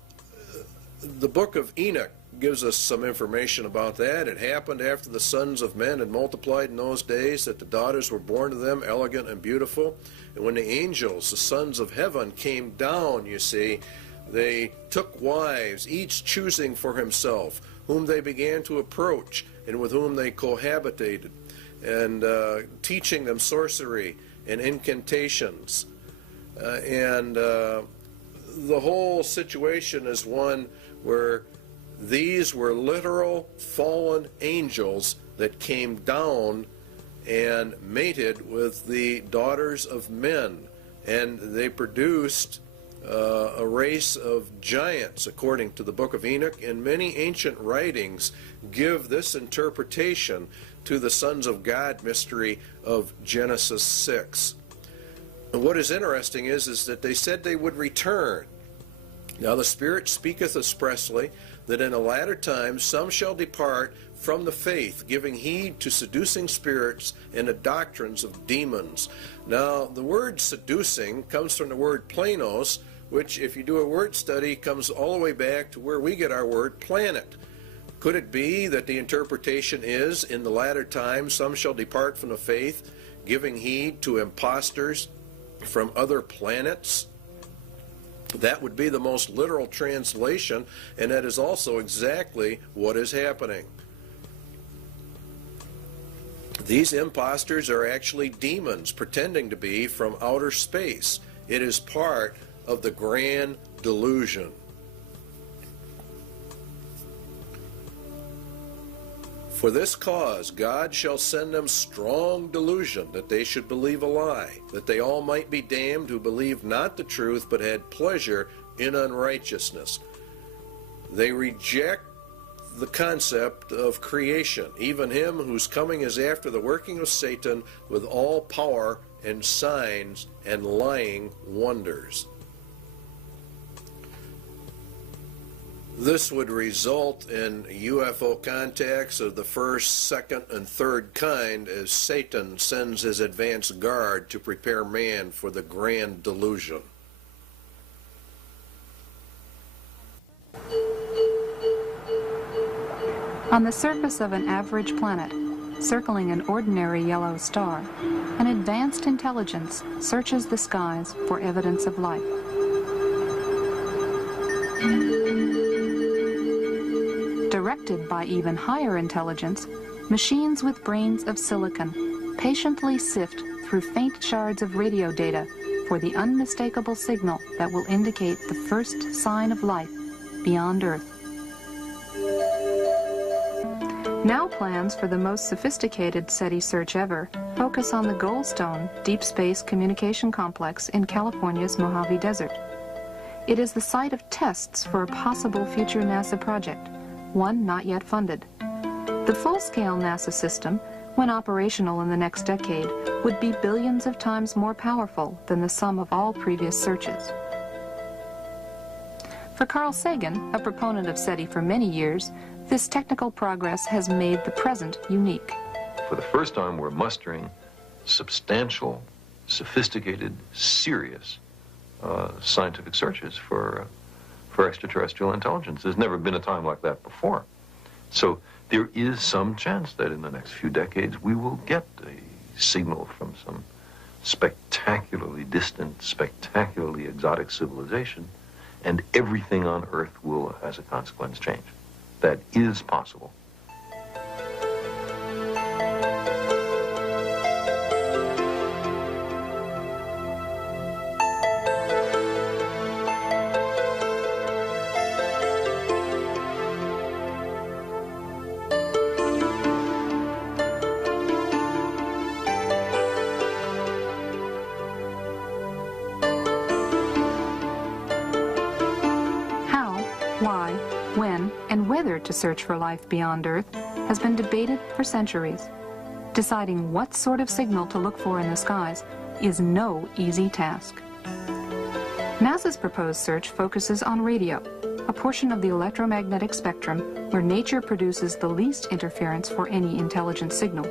the book of Enoch gives us some information about that. It happened after the sons of men had multiplied in those days, that the daughters were born to them, elegant and beautiful. And when the angels, the sons of heaven, came down, you see, they took wives, each choosing for himself, whom they began to approach, and with whom they cohabitated, and teaching them sorcery and incantations. The whole situation is one where these were literal fallen angels that came down and mated with the daughters of men, and they produced a race of giants, according to the book of Enoch, and many ancient writings give this interpretation to the sons of God mystery of Genesis 6. And what is interesting is that they said they would return. Now the Spirit speaketh expressly that in the latter times some shall depart from the faith, giving heed to seducing spirits and the doctrines of demons. Now the word seducing comes from the word planos, which, if you do a word study, comes all the way back to where we get our word planet. Could it be that the interpretation is, in the latter times some shall depart from the faith, giving heed to impostors from other planets? That would be the most literal translation, and that is also exactly what is happening. These impostors are actually demons pretending to be from outer space. It is part of the grand delusion. For this cause God shall send them strong delusion, that they should believe a lie, that they all might be damned who believed not the truth, but had pleasure in unrighteousness. They reject the concept of creation, even him whose coming is after the working of Satan with all power and signs and lying wonders. This would result in UFO contacts of the first, second, and third kind, as Satan sends his advance guard to prepare man for the grand delusion. On the surface of an average planet, circling an ordinary yellow star, an advanced intelligence searches the skies for evidence of life. Directed by even higher intelligence, machines with brains of silicon patiently sift through faint shards of radio data for the unmistakable signal that will indicate the first sign of life beyond Earth. Now plans for the most sophisticated SETI search ever focus on the Goldstone Deep Space Communication Complex in California's Mojave Desert. It is the site of tests for a possible future NASA project, one not yet funded. The full-scale NASA system, when operational in the next decade, would be billions of times more powerful than the sum of all previous searches. For Carl Sagan, a proponent of SETI for many years, this technical progress has made the present unique. For the first time, we're mustering substantial, sophisticated, serious scientific searches for extraterrestrial intelligence. There's never been a time like that before. So there is some chance that in the next few decades we will get a signal from some spectacularly distant, spectacularly exotic civilization, and everything on Earth will, as a consequence, change. That is possible. To search for life beyond Earth has been debated for centuries. Deciding what sort of signal to look for in the skies is no easy task. NASA's proposed search focuses on radio, a portion of the electromagnetic spectrum where nature produces the least interference for any intelligent signal.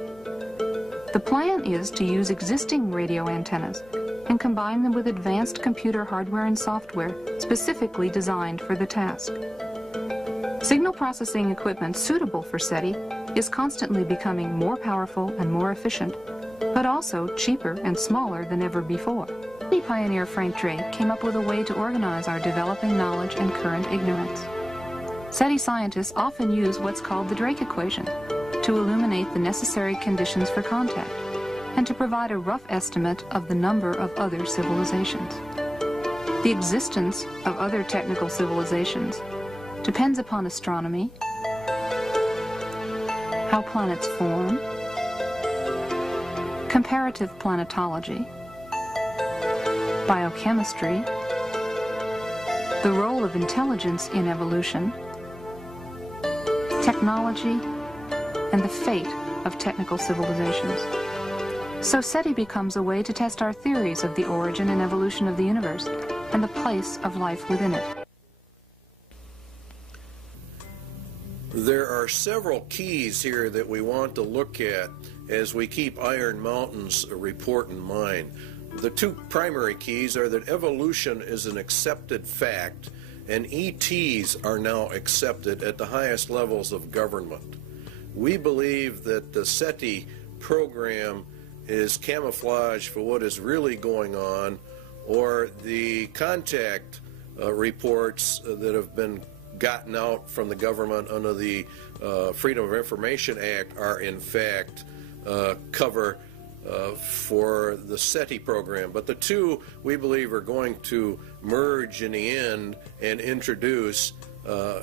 The plan is to use existing radio antennas and combine them with advanced computer hardware and software specifically designed for the task. Signal processing equipment suitable for SETI is constantly becoming more powerful and more efficient, but also cheaper and smaller than ever before. SETI pioneer Frank Drake came up with a way to organize our developing knowledge and current ignorance. SETI scientists often use what's called the Drake equation to illuminate the necessary conditions for contact and to provide a rough estimate of the number of other civilizations. The existence of other technical civilizations depends upon astronomy, how planets form, comparative planetology, biochemistry, the role of intelligence in evolution, technology, and the fate of technical civilizations. So SETI becomes a way to test our theories of the origin and evolution of the universe and the place of life within it. There are several keys here that we want to look at as we keep Iron Mountain's report in mind. The two primary keys are that evolution is an accepted fact and ETs are now accepted at the highest levels of government. We believe that the SETI program is camouflage for what is really going on, or the contact reports that have been gotten out from the government under the Freedom of Information Act are in fact cover for the SETI program. But the two, we believe, are going to merge in the end and introduce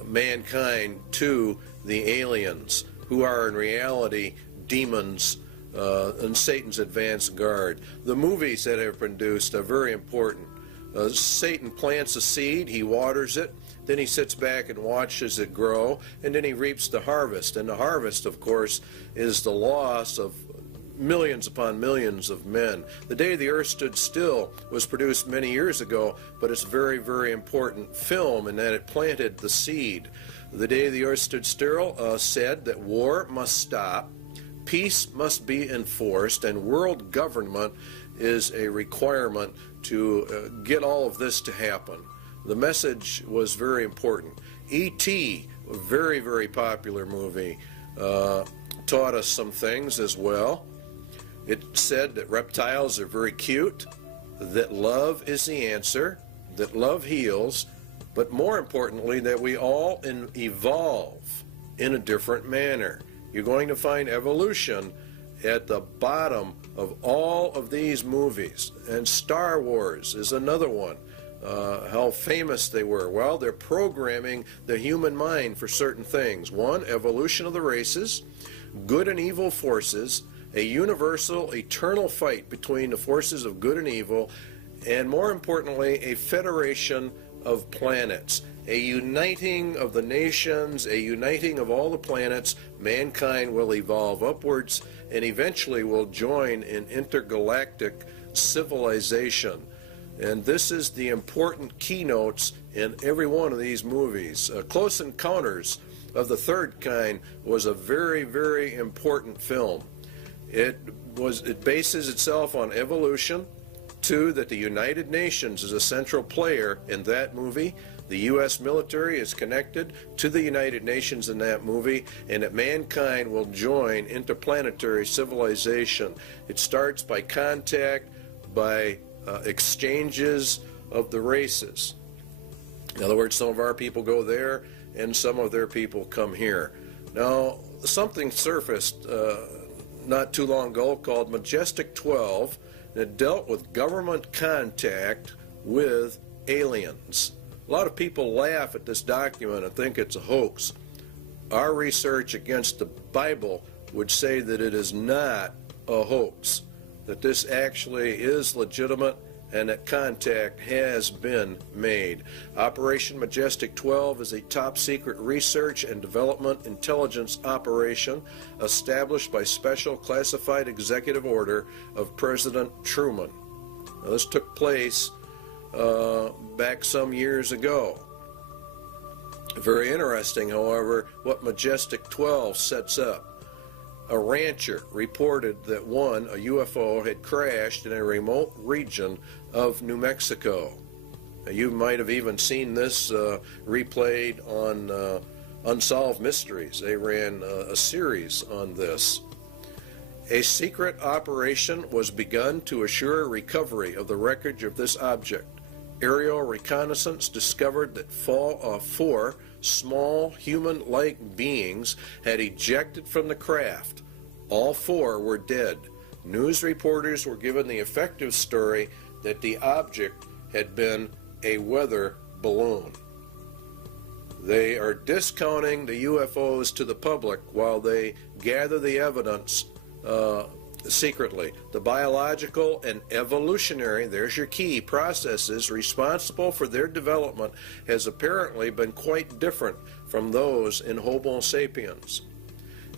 mankind to the aliens, who are in reality demons and Satan's advanced guard. The movies that have been produced are very important. Satan plants a seed, he waters it, then he sits back and watches it grow, and then he reaps the harvest. And the harvest, of course, is the loss of millions upon millions of men. The Day the Earth Stood Still was produced many years ago, but it's a very, very important film in that it planted the seed. The Day the Earth Stood Still said that war must stop, peace must be enforced, and world government is a requirement to get all of this to happen. The message was very important. E.T., a very, very popular movie, taught us some things as well. It said that reptiles are very cute, that love is the answer, that love heals, but more importantly, that we all evolve in a different manner. You're going to find evolution at the bottom of all of these movies. And Star Wars is another one. How famous they were. Well, they're programming the human mind for certain things. One, evolution of the races, good and evil forces, a universal, eternal fight between the forces of good and evil, and more importantly, a federation of planets, a uniting of the nations, a uniting of all the planets. Mankind will evolve upwards and eventually will join in intergalactic civilization. And this is the important keynotes in every one of these movies. Close Encounters of the Third Kind was a very, very important film. It bases itself on evolution. Two, that the United Nations is a central player in that movie. The U.S. military is connected to the United Nations in that movie, and that mankind will join interplanetary civilization. It starts by contact, by exchanges of the races. In other words, some of our people go there, and some of their people come here. Now, something surfaced not too long ago called Majestic 12, and it dealt with government contact with aliens. A lot of people laugh at this document and think it's a hoax. Our research against the Bible would say that it is not a hoax, that this actually is legitimate and that contact has been made. Operation Majestic 12 is a top-secret research and development intelligence operation established by special classified executive order of President Truman. Now, this took place back some years ago. Very interesting, however, what Majestic 12 sets up. A rancher reported that a UFO had crashed in a remote region of New Mexico. You might have even seen this replayed on Unsolved Mysteries. They ran a series on this. A secret operation was begun to assure recovery of the wreckage of this object. Aerial reconnaissance discovered that 4 small human-like beings had ejected from the craft. All 4 were dead. News reporters were given the effective story that the object had been a weather balloon. They are discounting the UFOs to the public while they gather the evidence secretly. The biological and evolutionary, there's your key, processes responsible for their development has apparently been quite different from those in Homo sapiens.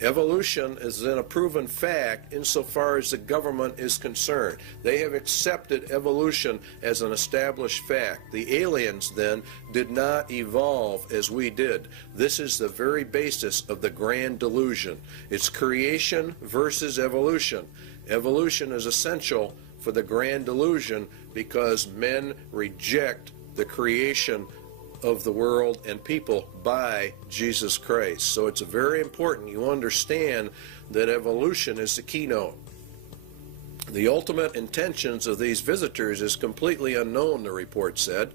Evolution is then a proven fact insofar as the government is concerned. They have accepted evolution as an established fact. The aliens then did not evolve as we did. This is the very basis of the grand delusion. It's creation versus evolution. Evolution is essential for the grand delusion because men reject the creation of the world and people by Jesus Christ. So it's very important you understand that evolution is the keynote. The ultimate intentions of these visitors is completely unknown, the report said.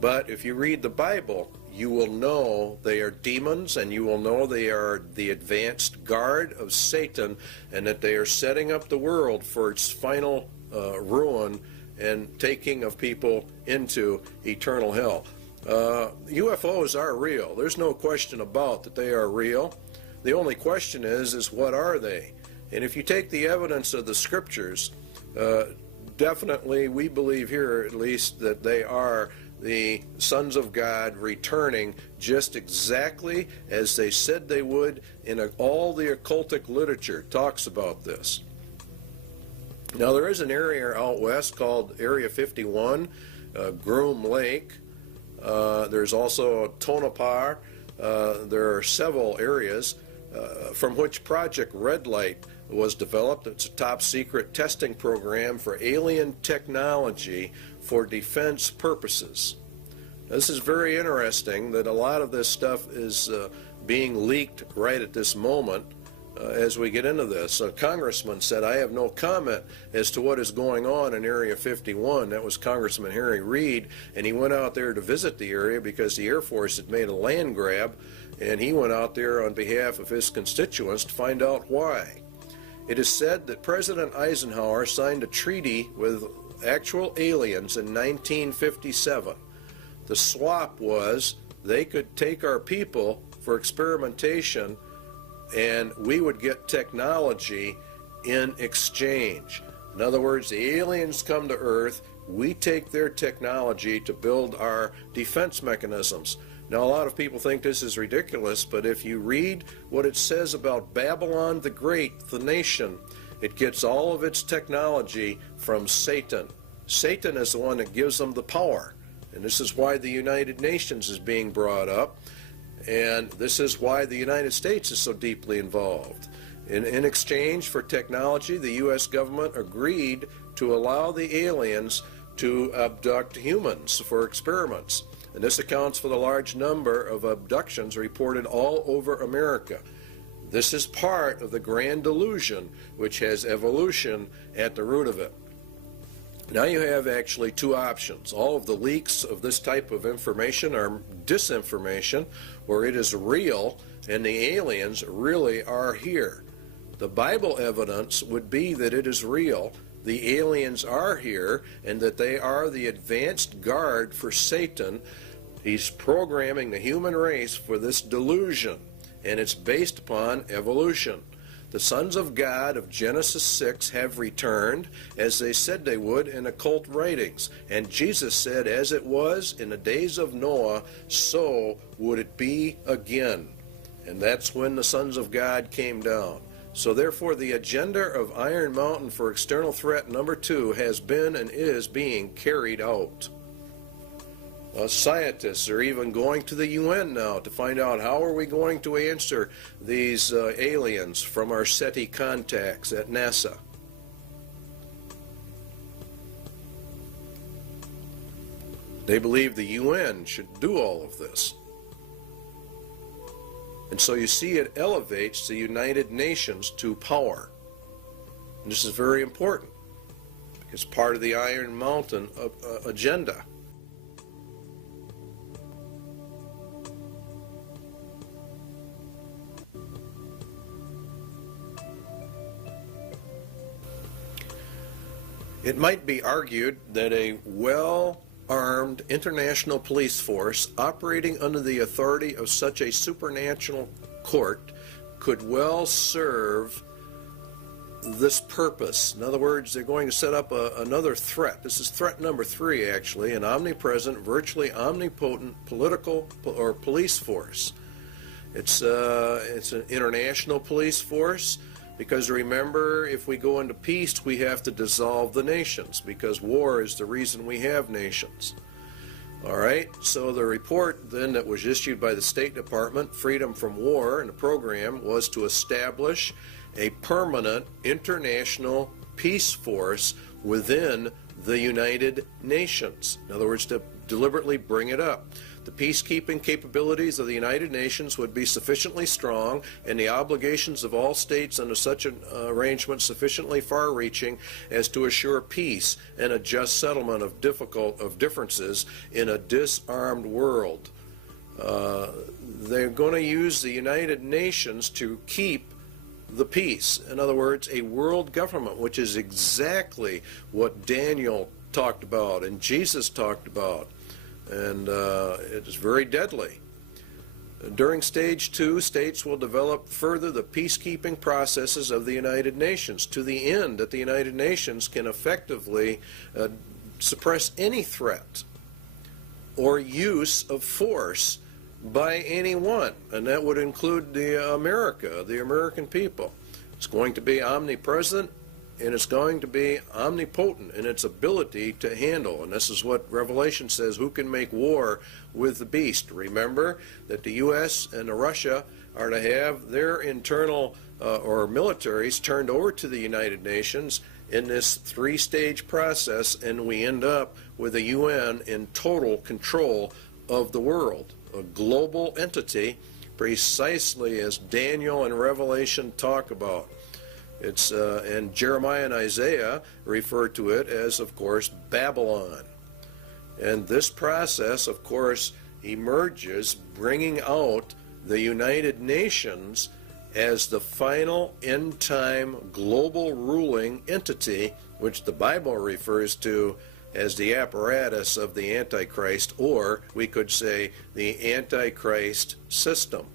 But if you read the Bible, you will know they are demons, and you will know they are the advanced guard of Satan, and that they are setting up the world for its final ruin and taking of people into eternal hell. UFOs are real. There's no question about that they are real. The only question is what are they? And if you take the evidence of the scriptures, definitely we believe here at least that they are the sons of God returning just exactly as they said they would, all the occultic literature talks about this. Now there is an area out west called Area 51, Groom Lake. There's also Tonopah. There are several areas from which Project Red Light was developed. It's a top secret testing program for alien technology for defense purposes. This is very interesting that a lot of this stuff is being leaked right at this moment as we get into this. A congressman said, I have no comment as to what is going on in Area 51. That was Congressman Harry Reid, and he went out there to visit the area because the Air Force had made a land grab, and he went out there on behalf of his constituents to find out why. It is said that President Eisenhower signed a treaty with actual aliens in 1957. The swap was they could take our people for experimentation and we would get technology in exchange. In other words, the aliens come to Earth, we take their technology to build our defense mechanisms. Now, a lot of people think this is ridiculous, but if you read what it says about Babylon the Great, the nation, it gets all of its technology from Satan. Satan is the one that gives them the power. And this is why the United Nations is being brought up. And this is why the United States is so deeply involved. In exchange for technology, the U.S. government agreed to allow the aliens to abduct humans for experiments. And this accounts for the large number of abductions reported all over America. This is part of the grand delusion, which has evolution at the root of it. Now you have actually two options. All of the leaks of this type of information are disinformation, where it is real and the aliens really are here. The Bible evidence would be that it is real, the aliens are here, and that they are the advanced guard for Satan. He's programming the human race for this delusion, and it's based upon evolution. The sons of God of Genesis 6 have returned, as they said they would in occult writings. And Jesus said, as it was in the days of Noah, so would it be again. And that's when the sons of God came down. So therefore, the agenda of Iron Mountain for external threat number 2 has been and is being carried out. Scientists are even going to the UN now to find out how are we going to answer these aliens from our SETI contacts at NASA. They believe the UN should do all of this. And so you see it elevates the United Nations to power. And this is very important. It's part of the Iron Mountain agenda. It might be argued that a well-armed international police force operating under the authority of such a supernatural court could well serve this purpose. In other words, they're going to set up another threat. This is threat number 3, actually, an omnipresent, virtually omnipotent political or police force. It's an international police force. Because remember, if we go into peace, we have to dissolve the nations, because war is the reason we have nations. All right, so the report then that was issued by the State Department, Freedom from War, and the program was to establish a permanent international peace force within the United Nations. In other words, to deliberately bring it up. the peacekeeping capabilities of the United Nations would be sufficiently strong and the obligations of all states under such an arrangement sufficiently far-reaching as to assure peace and a just settlement of differences in a disarmed world. They're going to use the United Nations to keep the peace. In other words, a world government, which is exactly what Daniel talked about and Jesus talked about, and it is very deadly. During stage 2, states will develop further the peacekeeping processes of the United Nations to the end that the United Nations can effectively suppress any threat or use of force by anyone, and that would include the American people. It's going to be omnipresent, and it's going to be omnipotent in its ability to handle. And this is what Revelation says, who can make war with the beast? Remember that the U.S. and Russia are to have their internal or militaries turned over to the United Nations in this 3-stage process, and we end up with the UN in total control of the world, a global entity, precisely as Daniel and Revelation talk about. It's and Jeremiah and Isaiah refer to it as, of course, Babylon. And this process, of course, emerges, bringing out the United Nations as the final end-time global ruling entity, which the Bible refers to as the apparatus of the Antichrist, or we could say the Antichrist system.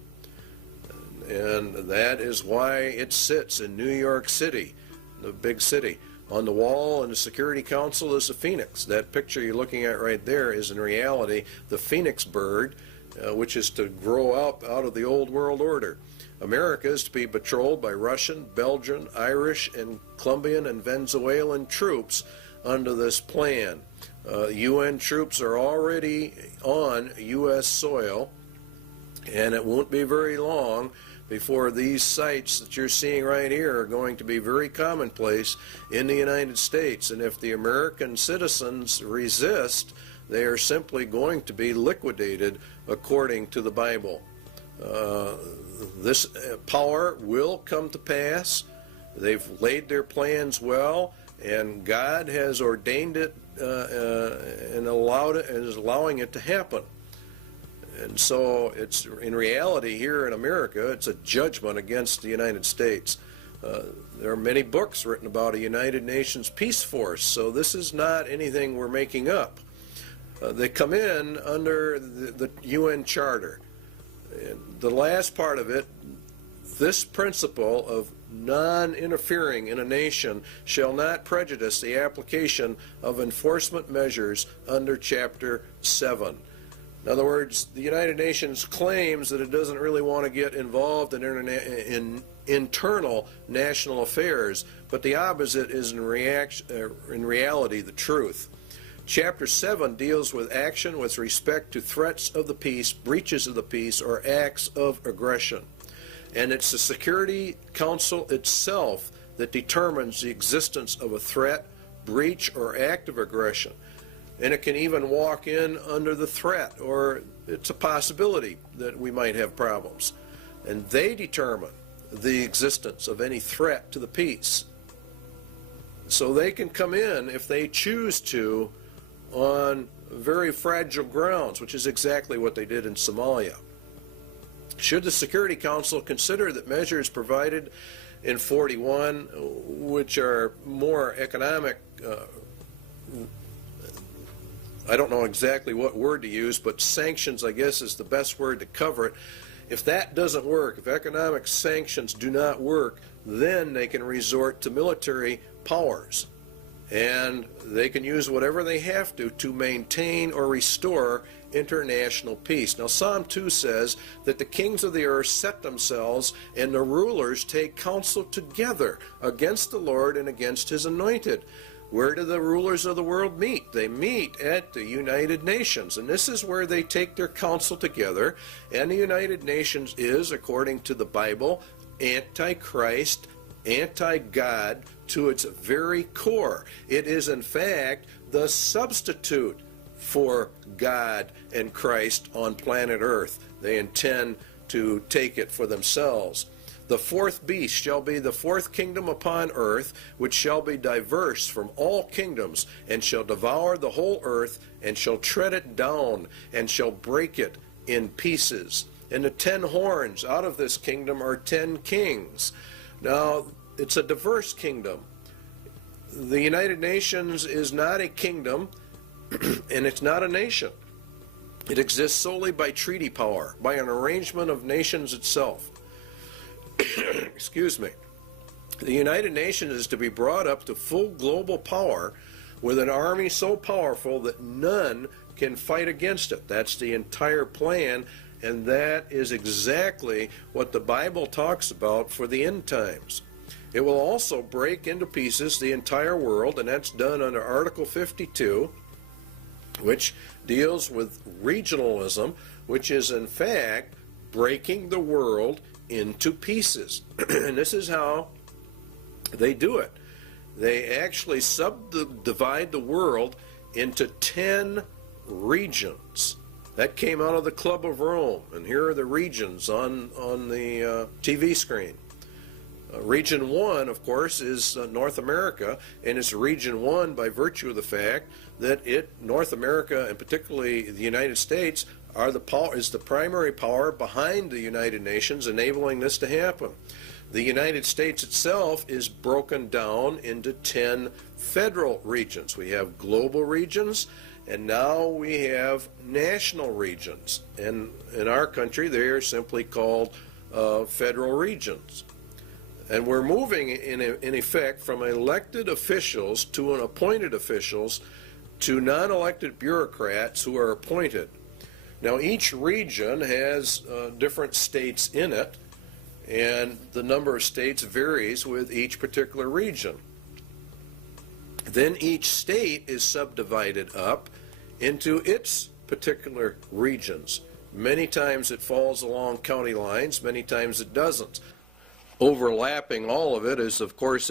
And that is why it sits in New York City, the big city. On the wall in the Security Council is a phoenix. That picture you're looking at right there is in reality the phoenix bird, which is to grow up out of the old world order. America is to be patrolled by Russian, Belgian, Irish, and Colombian and Venezuelan troops under this plan. UN troops are already on U.S. soil, and it won't be very long before these sites that you're seeing right here are going to be very commonplace in the United States. And if the American citizens resist, they are simply going to be liquidated according to the Bible. This power will come to pass. They've laid their plans well, and God has ordained it and allowed it, and is allowing it to happen. And so it's, in reality, here in America, it's a judgment against the United States. There are many books written about a United Nations peace force, so this is not anything we're making up. They come in under the UN Charter. And the last part of it, this principle of non-interfering in a nation shall not prejudice the application of enforcement measures under Chapter 7. In other words, the United Nations claims that it doesn't really want to get involved in internal national affairs, but the opposite is in reality the truth. Chapter 7 deals with action with respect to threats of the peace, breaches of the peace, or acts of aggression. And it's the Security Council itself that determines the existence of a threat, breach, or act of aggression. And it can even walk in under the threat, or it's a possibility that we might have problems. And they determine the existence of any threat to the peace. So they can come in, if they choose to, on very fragile grounds, which is exactly what they did in Somalia. Should the Security Council consider that measures provided in 41, which are more economic, I don't know exactly what word to use, but sanctions, I guess, is the best word to cover it. If that doesn't work, if economic sanctions do not work, then they can resort to military powers. And they can use whatever they have to maintain or restore international peace. Now, Psalm 2 says that the kings of the earth set themselves and the rulers take counsel together against the Lord and against his anointed. Where do the rulers of the world meet? They meet at the United Nations, and this is where they take their counsel together. And the United Nations is, according to the Bible, anti-Christ, anti-God to its very core. It is, in fact, the substitute for God and Christ on planet Earth. They intend to take it for themselves. The fourth beast shall be the fourth kingdom upon earth, which shall be diverse from all kingdoms, and shall devour the whole earth, and shall tread it down, and shall break it in pieces. And the 10 horns out of this kingdom are 10 kings. Now, it's a diverse kingdom. The United Nations is not a kingdom, and it's not a nation. It exists solely by treaty power, by an arrangement of nations itself. Excuse me. The United Nations is to be brought up to full global power with an army so powerful that none can fight against it. That's the entire plan, and that is exactly what the Bible talks about for the end times. It will also break into pieces the entire world, and that's done under Article 52, which deals with regionalism, which is in fact breaking the world into pieces. And this is how they do it. They actually subdivide the world into 10 regions. That came out of the Club of Rome, and here are the regions on the TV screen. Region 1, of course, is North America, and it's Region 1 by virtue of the fact that North America, and particularly the United States, is the primary power behind the United Nations, enabling this to happen. The United States itself is broken down into 10 federal regions. We have global regions, and now we have national regions. And in our country, they are simply called federal regions. And we're moving, in effect, from elected officials to appointed officials to non-elected bureaucrats who are appointed. Now, each region has different states in it, and the number of states varies with each particular region. Then each state is subdivided up into its particular regions. Many times it falls along county lines, many times it doesn't. Overlapping all of it is, of course,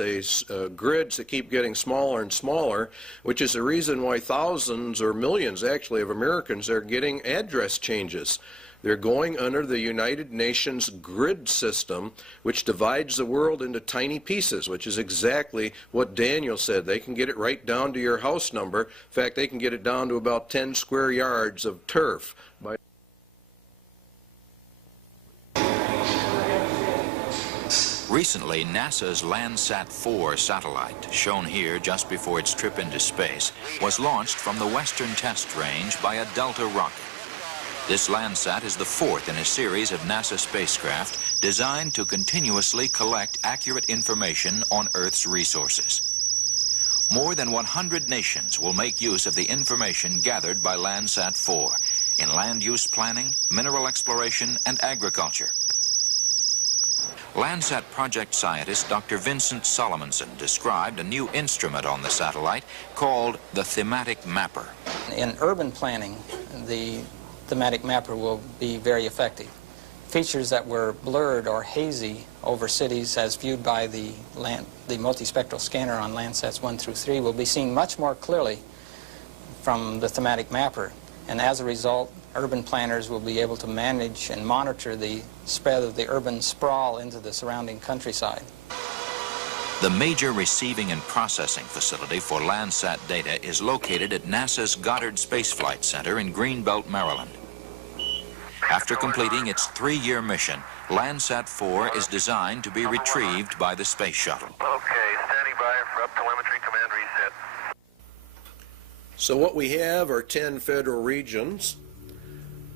grids that keep getting smaller and smaller, which is the reason why thousands or millions, actually, of Americans are getting address changes. They're going under the United Nations grid system, which divides the world into tiny pieces, which is exactly what Daniel said. They can get it right down to your house number. In fact, they can get it down to about 10 square yards of turf. Recently, NASA's Landsat 4 satellite, shown here just before its trip into space, was launched from the Western Test Range by a Delta rocket. This Landsat is the fourth in a series of NASA spacecraft designed to continuously collect accurate information on Earth's resources. More than 100 nations will make use of the information gathered by Landsat 4 in land use planning, mineral exploration, and agriculture. Landsat project scientist Dr. Vincent Solomonson described a new instrument on the satellite called the thematic mapper. In urban planning, the thematic mapper will be very effective. Features that were blurred or hazy over cities as viewed by the multispectral scanner on Landsats 1 through 3 will be seen much more clearly from the thematic mapper. And as a result, urban planners will be able to manage and monitor the spread of the urban sprawl into the surrounding countryside. The major receiving and processing facility for Landsat data is located at NASA's Goddard Space Flight Center in Greenbelt, Maryland. After completing its 3-year mission, Landsat 4 is designed to be retrieved by the space shuttle. Okay, standing by for up telemetry command reset. So what we have are 10 federal regions.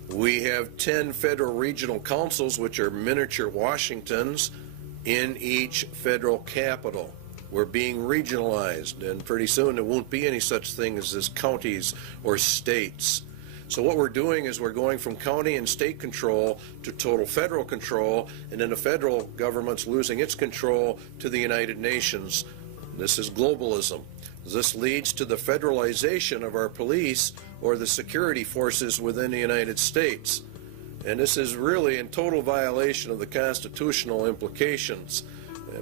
We have 10 federal regional councils, which are miniature Washingtons in each federal capital. We're being regionalized, and pretty soon there won't be any such thing as counties or states. So what we're doing is we're going from county and state control to total federal control, and then the federal government's losing its control to the United Nations. This is globalism. This leads to the federalization of our police or the security forces within the United States. And this is really in total violation of the constitutional implications,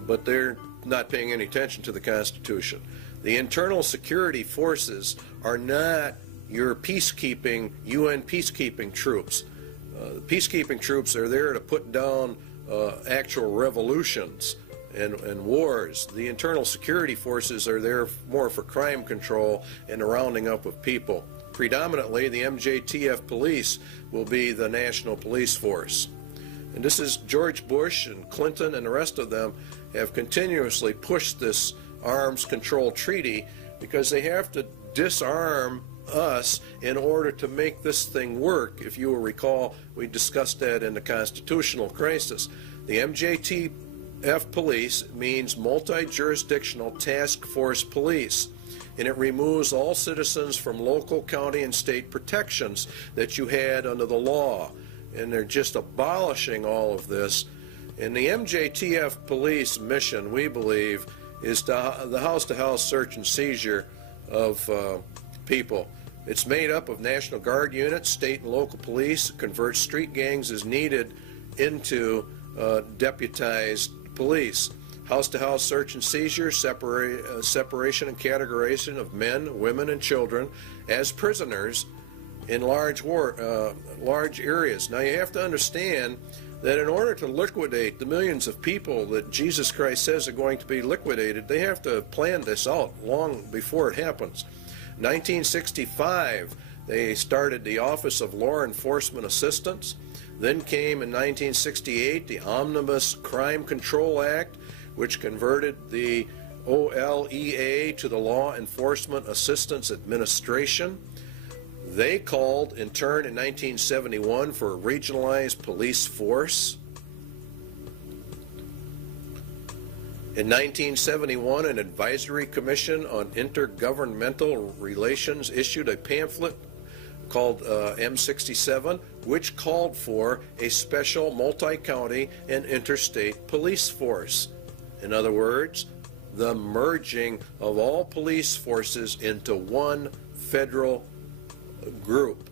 but they're not paying any attention to the Constitution. The internal security forces are not your peacekeeping, UN peacekeeping troops. The peacekeeping troops are there to put down actual revolutions and wars. The internal security forces are there more for crime control and the rounding up of people. Predominantly, the MJTF police will be the national police force. And this is George Bush and Clinton and the rest of them have continuously pushed this arms control treaty because they have to disarm us in order to make this thing work. If you will recall, we discussed that in the constitutional crisis. The MJTF police means multi-jurisdictional task force police, and it removes all citizens from local, county, and state protections that you had under the law. And they're just abolishing all of this. And the MJTF police mission, we believe, is the house-to-house search and seizure of people. It's made up of National Guard units, state and local police, converts street gangs as needed into deputized police. House-to-house search and seizure, separation and categorization of men, women, and children as prisoners in large areas. Now you have to understand that in order to liquidate the millions of people that Jesus Christ says are going to be liquidated, they have to plan this out long before it happens. 1965, they started the Office of Law Enforcement Assistance. Then came in 1968 the Omnibus Crime Control Act, which converted the OLEA to the Law Enforcement Assistance Administration. They called, in turn, in 1971 for a regionalized police force. In 1971, an advisory commission on intergovernmental relations issued a pamphlet called M67, which called for a special multi-county and interstate police force. In other words, the merging of all police forces into one federal group.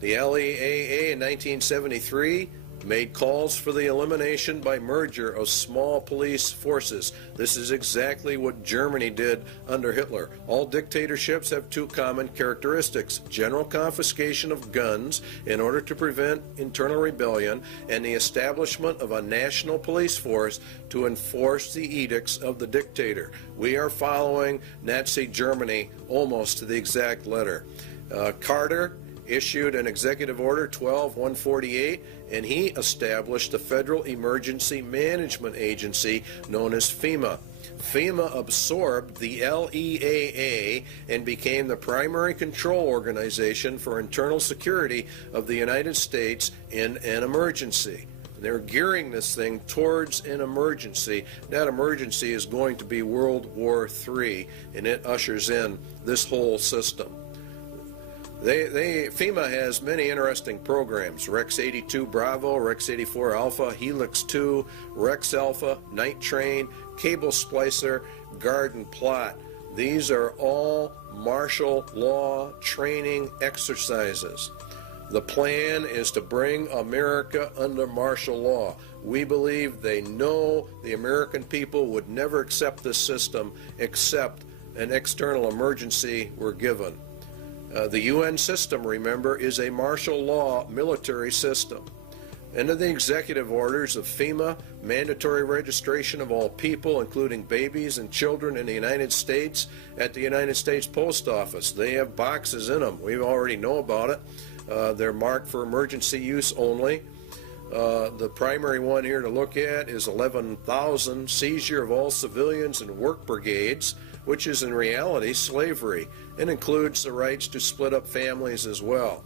The LEAA in 1973 made calls for the elimination by merger of small police forces. This is exactly what Germany did under Hitler. All dictatorships have two common characteristics: general confiscation of guns in order to prevent internal rebellion, and the establishment of a national police force to enforce the edicts of the dictator. We are following Nazi Germany almost to the exact letter. Carter issued an executive order 12-148, and he established the Federal Emergency Management Agency known as FEMA. FEMA absorbed the LEAA and became the primary control organization for internal security of the United States in an emergency. They're gearing this thing towards an emergency. That emergency is going to be World War III, and it ushers in this whole system. FEMA has many interesting programs: Rex 82 Bravo, Rex 84 Alpha, Helix 2, Rex Alpha, Night Train, Cable Splicer, Garden Plot. These are all martial law training exercises. The plan is to bring America under martial law. We believe they know the American people would never accept this system except an external emergency were given. The UN system, remember, is a martial law military system. Under the executive orders of FEMA, mandatory registration of all people, including babies and children in the United States, at the United States Post Office. They have boxes in them. We already know about it. They're marked for emergency use only. The primary one here to look at is 11,000, seizure of all civilians and work brigades, which is in reality slavery, and includes the rights to split up families as well.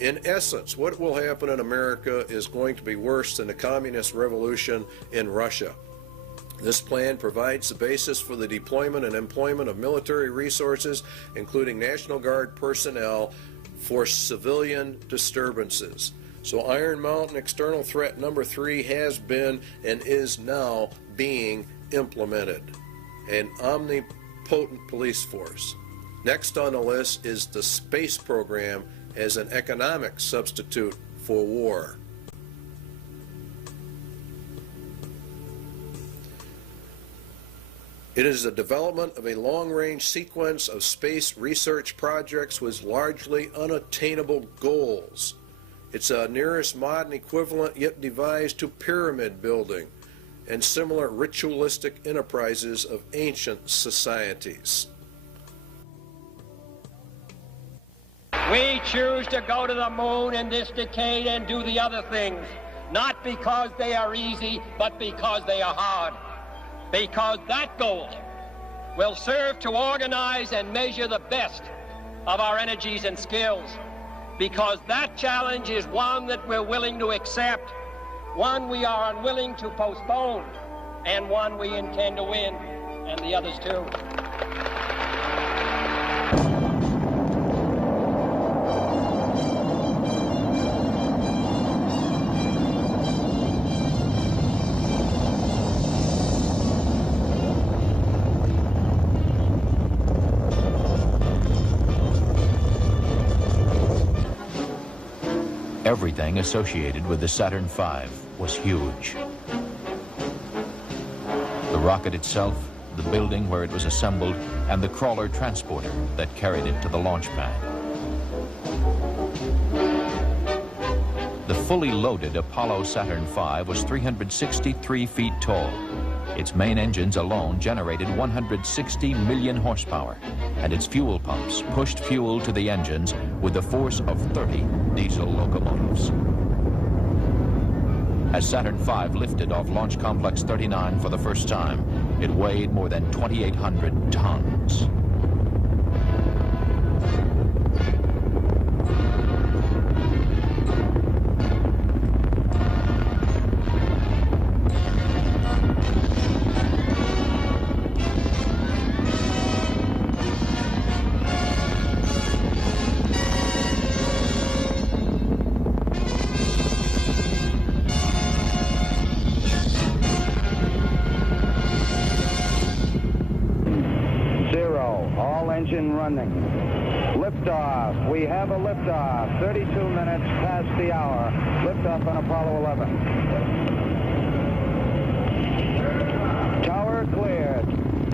In essence, what will happen in America is going to be worse than the communist revolution in Russia. This plan provides the basis for the deployment and employment of military resources, including National Guard personnel, for civilian disturbances. So Iron Mountain external threat number 3 has been and is now being implemented. An omnipotent police force. Next on the list is the space program as an economic substitute for war. It is the development of a long-range sequence of space research projects with largely unattainable goals. It's a nearest modern equivalent yet devised to pyramid building and similar ritualistic enterprises of ancient societies. We choose to go to the moon in this decade and do the other things, not because they are easy, but because they are hard. Because that goal will serve to organize and measure the best of our energies and skills. Because that challenge is one that we're willing to accept, one we are unwilling to postpone, and one we intend to win, and the others too. Everything associated with the Saturn V was huge. The rocket itself, the building where it was assembled, and the crawler transporter that carried it to the launch pad. The fully loaded Apollo Saturn V was 363 feet tall. Its main engines alone generated 160 million horsepower, and its fuel pumps pushed fuel to the engines with the force of 30 diesel locomotives. As Saturn V lifted off Launch Complex 39 for the first time, it weighed more than 2,800 tons. Liftoff. We have a liftoff. 32 minutes past the hour. Liftoff on Apollo 11. Tower cleared.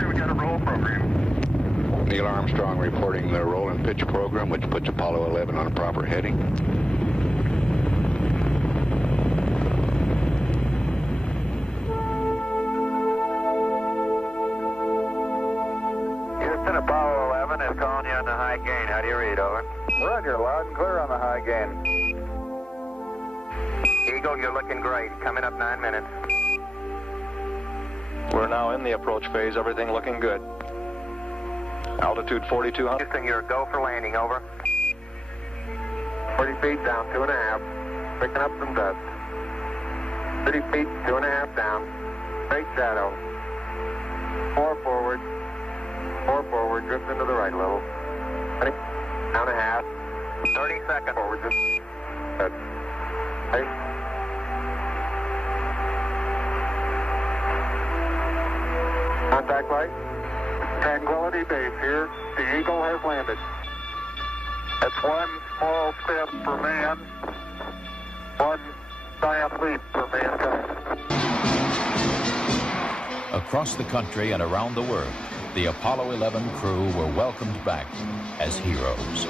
We got a roll program. Neil Armstrong reporting the roll and pitch program, which puts Apollo 11 on a proper heading. Houston, Apollo 11 is calling you on the high gain. How do you read, over? Roger, loud and clear on the high gain. Eagle, you're looking great. Coming up 9 minutes. We're now in the approach phase. Everything looking good. Altitude 4,200. Houston, you're go for landing, over. 40 feet down, 2.5. Picking up some dust. 30 feet, 2.5 down. Straight shadow. 4 forward. 4 forward, drift into the right a little. 20, down a half. 30 seconds forward, just good. Hey. Contact light. Tranquility Base here. The Eagle has landed. That's one small step for man, one giant leap for mankind. Across the country and around the world, the Apollo 11 crew were welcomed back as heroes.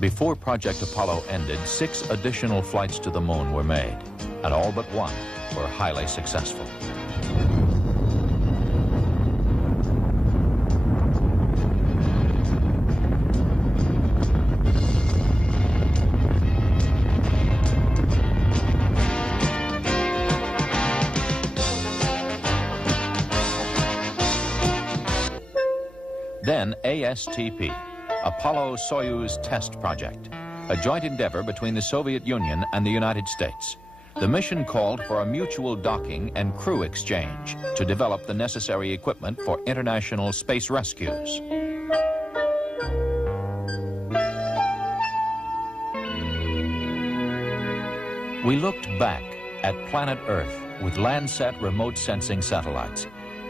Before Project Apollo ended, 6 additional flights to the moon were made, and all but one were highly successful. Then ASTP, Apollo-Soyuz Test Project, a joint endeavor between the Soviet Union and the United States. the mission called for a mutual docking and crew exchange to develop the necessary equipment for international space rescues. We looked back at planet Earth with Landsat remote sensing satellites.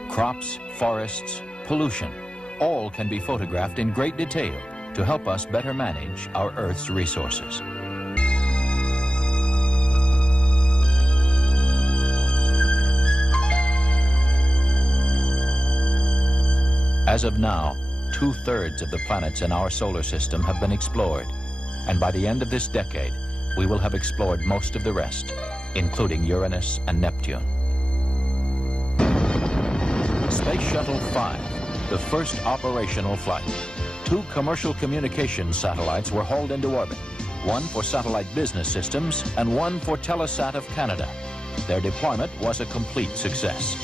Crops, forests, pollution, all can be photographed in great detail to help us better manage our Earth's resources. As of now, 2/3 of the planets in our solar system have been explored, and by the end of this decade, we will have explored most of the rest, including Uranus and Neptune. Space Shuttle 5, the first operational flight. 2 commercial communications satellites were hauled into orbit, one for satellite business systems and one for Telesat of Canada. Their deployment was a complete success.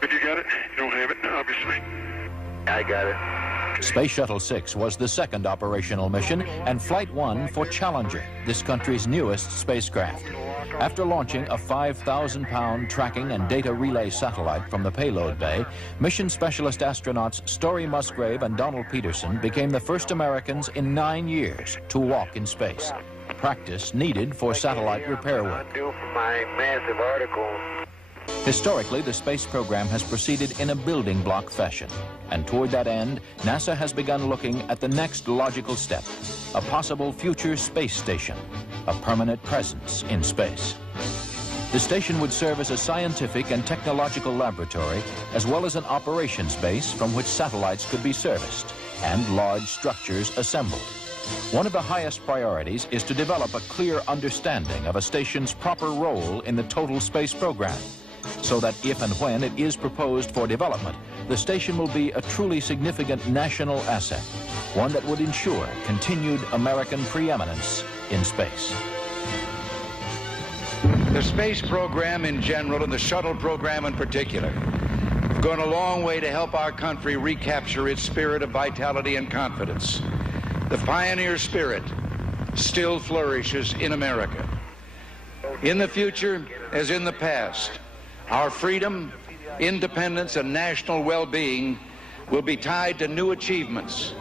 But you got it? You don't have it, obviously. I got it. Space Shuttle 6 was the second operational mission and Flight 1 for Challenger, this country's newest spacecraft. After launching a 5,000-pound tracking and data relay satellite from the payload bay, mission specialist astronauts Story Musgrave and Donald Peterson became the first Americans in 9 years to walk in space. Practice needed for satellite repair work. Due for my massive article. Historically, the space program has proceeded in a building block fashion, and toward that end, NASA has begun looking at the next logical step, a possible future space station, a permanent presence in space. The station would serve as a scientific and technological laboratory, as well as an operations base from which satellites could be serviced and large structures assembled. One of the highest priorities is to develop a clear understanding of a station's proper role in the total space program, so that if and when it is proposed for development, the station will be a truly significant national asset, one that would ensure continued American preeminence in space. The space program in general and the shuttle program in particular have gone a long way to help our country recapture its spirit of vitality and confidence. The pioneer spirit still flourishes in America. In the future, as in the past, our freedom, independence, and national well-being will be tied to new achievements,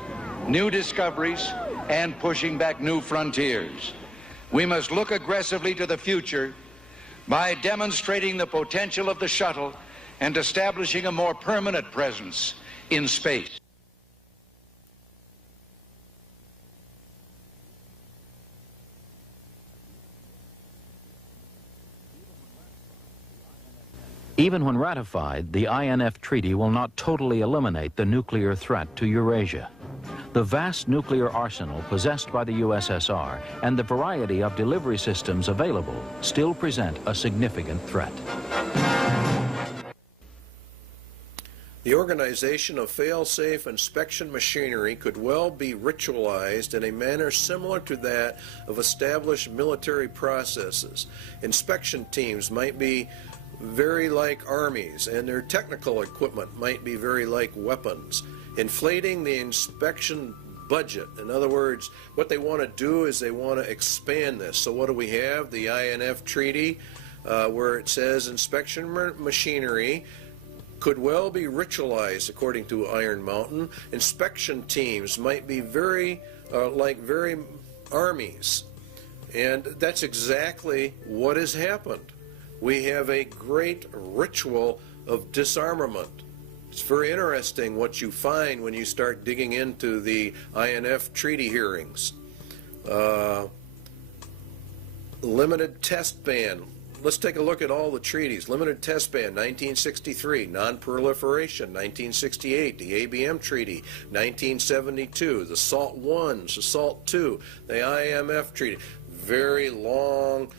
new discoveries, and pushing back new frontiers. We must look aggressively to the future by demonstrating the potential of the shuttle and establishing a more permanent presence in space. Even when ratified, the INF Treaty will not totally eliminate the nuclear threat to Eurasia. The vast nuclear arsenal possessed by the USSR and the variety of delivery systems available still present a significant threat. The organization of fail-safe inspection machinery could well be ritualized in a manner similar to that of established military processes. Inspection teams might be very like armies, and their technical equipment might be very like weapons. Inflating the inspection budget. In other words, what they want to do is they want to expand this. So what do we have? The INF Treaty, where it says inspection machinery could well be ritualized according to Iron Mountain. Inspection teams might be very like very armies. And that's exactly what has happened. We have a great ritual of disarmament. It's very interesting what you find when you start digging into the INF treaty hearings. Limited test ban. Let's take a look at all the treaties. Limited test ban, 1963. Non-proliferation, 1968. The ABM Treaty, 1972. The SALT I, the SALT II, the IMF Treaty. Very long,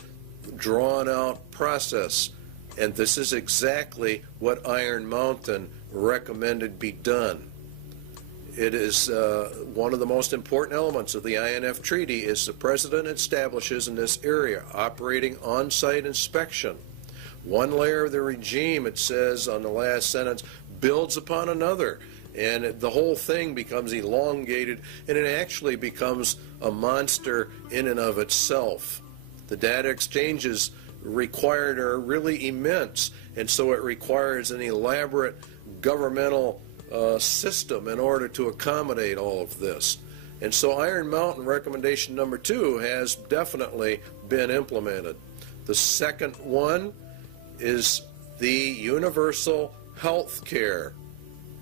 drawn-out process. And this is exactly what Iron Mountain recommended be done. It is one of the most important elements of the INF Treaty is the President establishes in this area operating on-site inspection. One layer of the regime, it says on the last sentence, builds upon another. And the whole thing becomes elongated, and it actually becomes a monster in and of itself. The data exchanges required are really immense, and so it requires an elaborate governmental system in order to accommodate all of this. And so Iron Mountain recommendation number 2 has definitely been implemented. The second one is the universal health care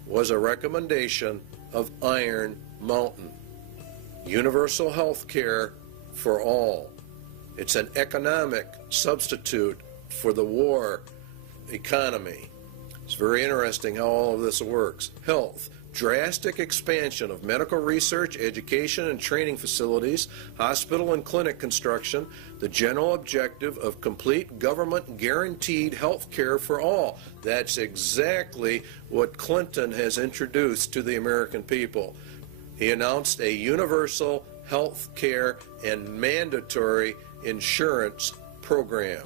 was a recommendation of Iron Mountain. Universal health care for all. It's an economic substitute for the war economy. It's very interesting how all of this works. Health. Drastic expansion of medical research, education, and training facilities, hospital and clinic construction, the general objective of complete government guaranteed health care for all. That's exactly what Clinton has introduced to the American people. He announced a universal health care and mandatory insurance program.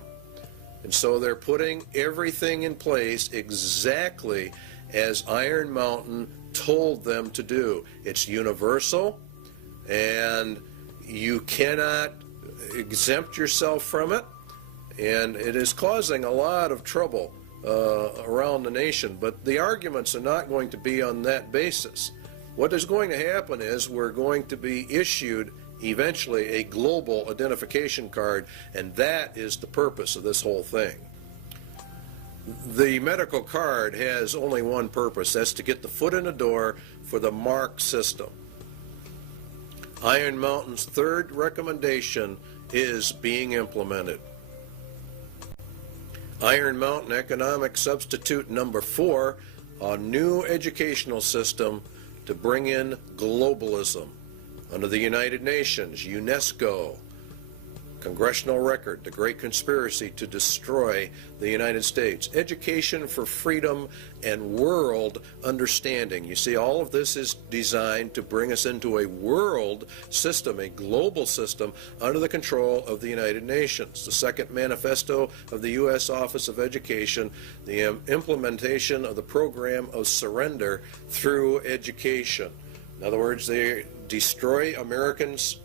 And so they're putting everything in place exactly as Iron Mountain told them to do. It's universal, and you cannot exempt yourself from it, and it is causing a lot of trouble around the nation. But the arguments are not going to be on that basis. What is going to happen is we're going to be issued eventually a global identification card, and that is the purpose of this whole thing. The medical card has only one purpose. That's to get the foot in the door for the MARC system. Iron Mountain's third recommendation is being implemented. Iron Mountain economic substitute number 4, a new educational system to bring in globalism. Under the United Nations, UNESCO, Congressional Record, the Great Conspiracy to Destroy the United States, Education for Freedom and World Understanding. You see, all of this is designed to bring us into a world system, a global system, under the control of the United Nations. The second manifesto of the U.S. Office of Education, the implementation of the program of surrender through education. In other words, they destroy Americans'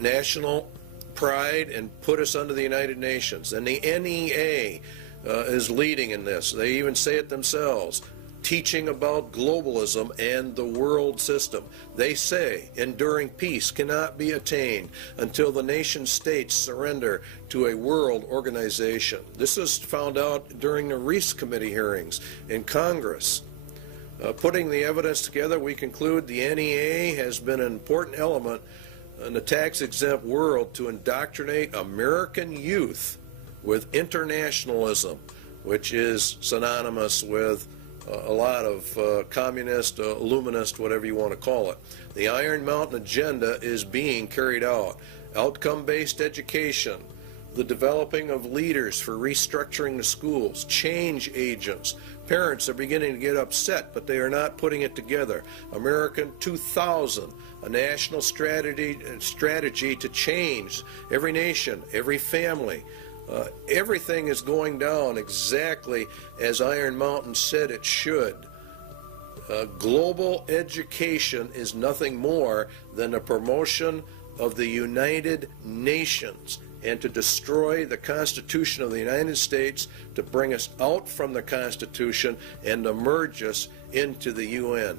national pride and put us under the United Nations. And the NEA is leading in this. They even say it themselves, teaching about globalism and the world system. They say enduring peace cannot be attained until the nation states surrender to a world organization. This is found out during the Reese Committee hearings in Congress. Putting the evidence together, we conclude the NEA has been an important element in the tax-exempt world to indoctrinate American youth with internationalism, which is synonymous with a lot of communist, illuminist, whatever you want to call it. The Iron Mountain agenda is being carried out. Outcome-based education, the developing of leaders for restructuring the schools, change agents. Parents are beginning to get upset, but they are not putting it together. American 2000, a national strategy to change every nation, every family. Everything is going down exactly as Iron Mountain said it should. Global education is nothing more than a promotion of the United Nations and to destroy the Constitution of the United States, to bring us out from the Constitution and to merge us into the UN.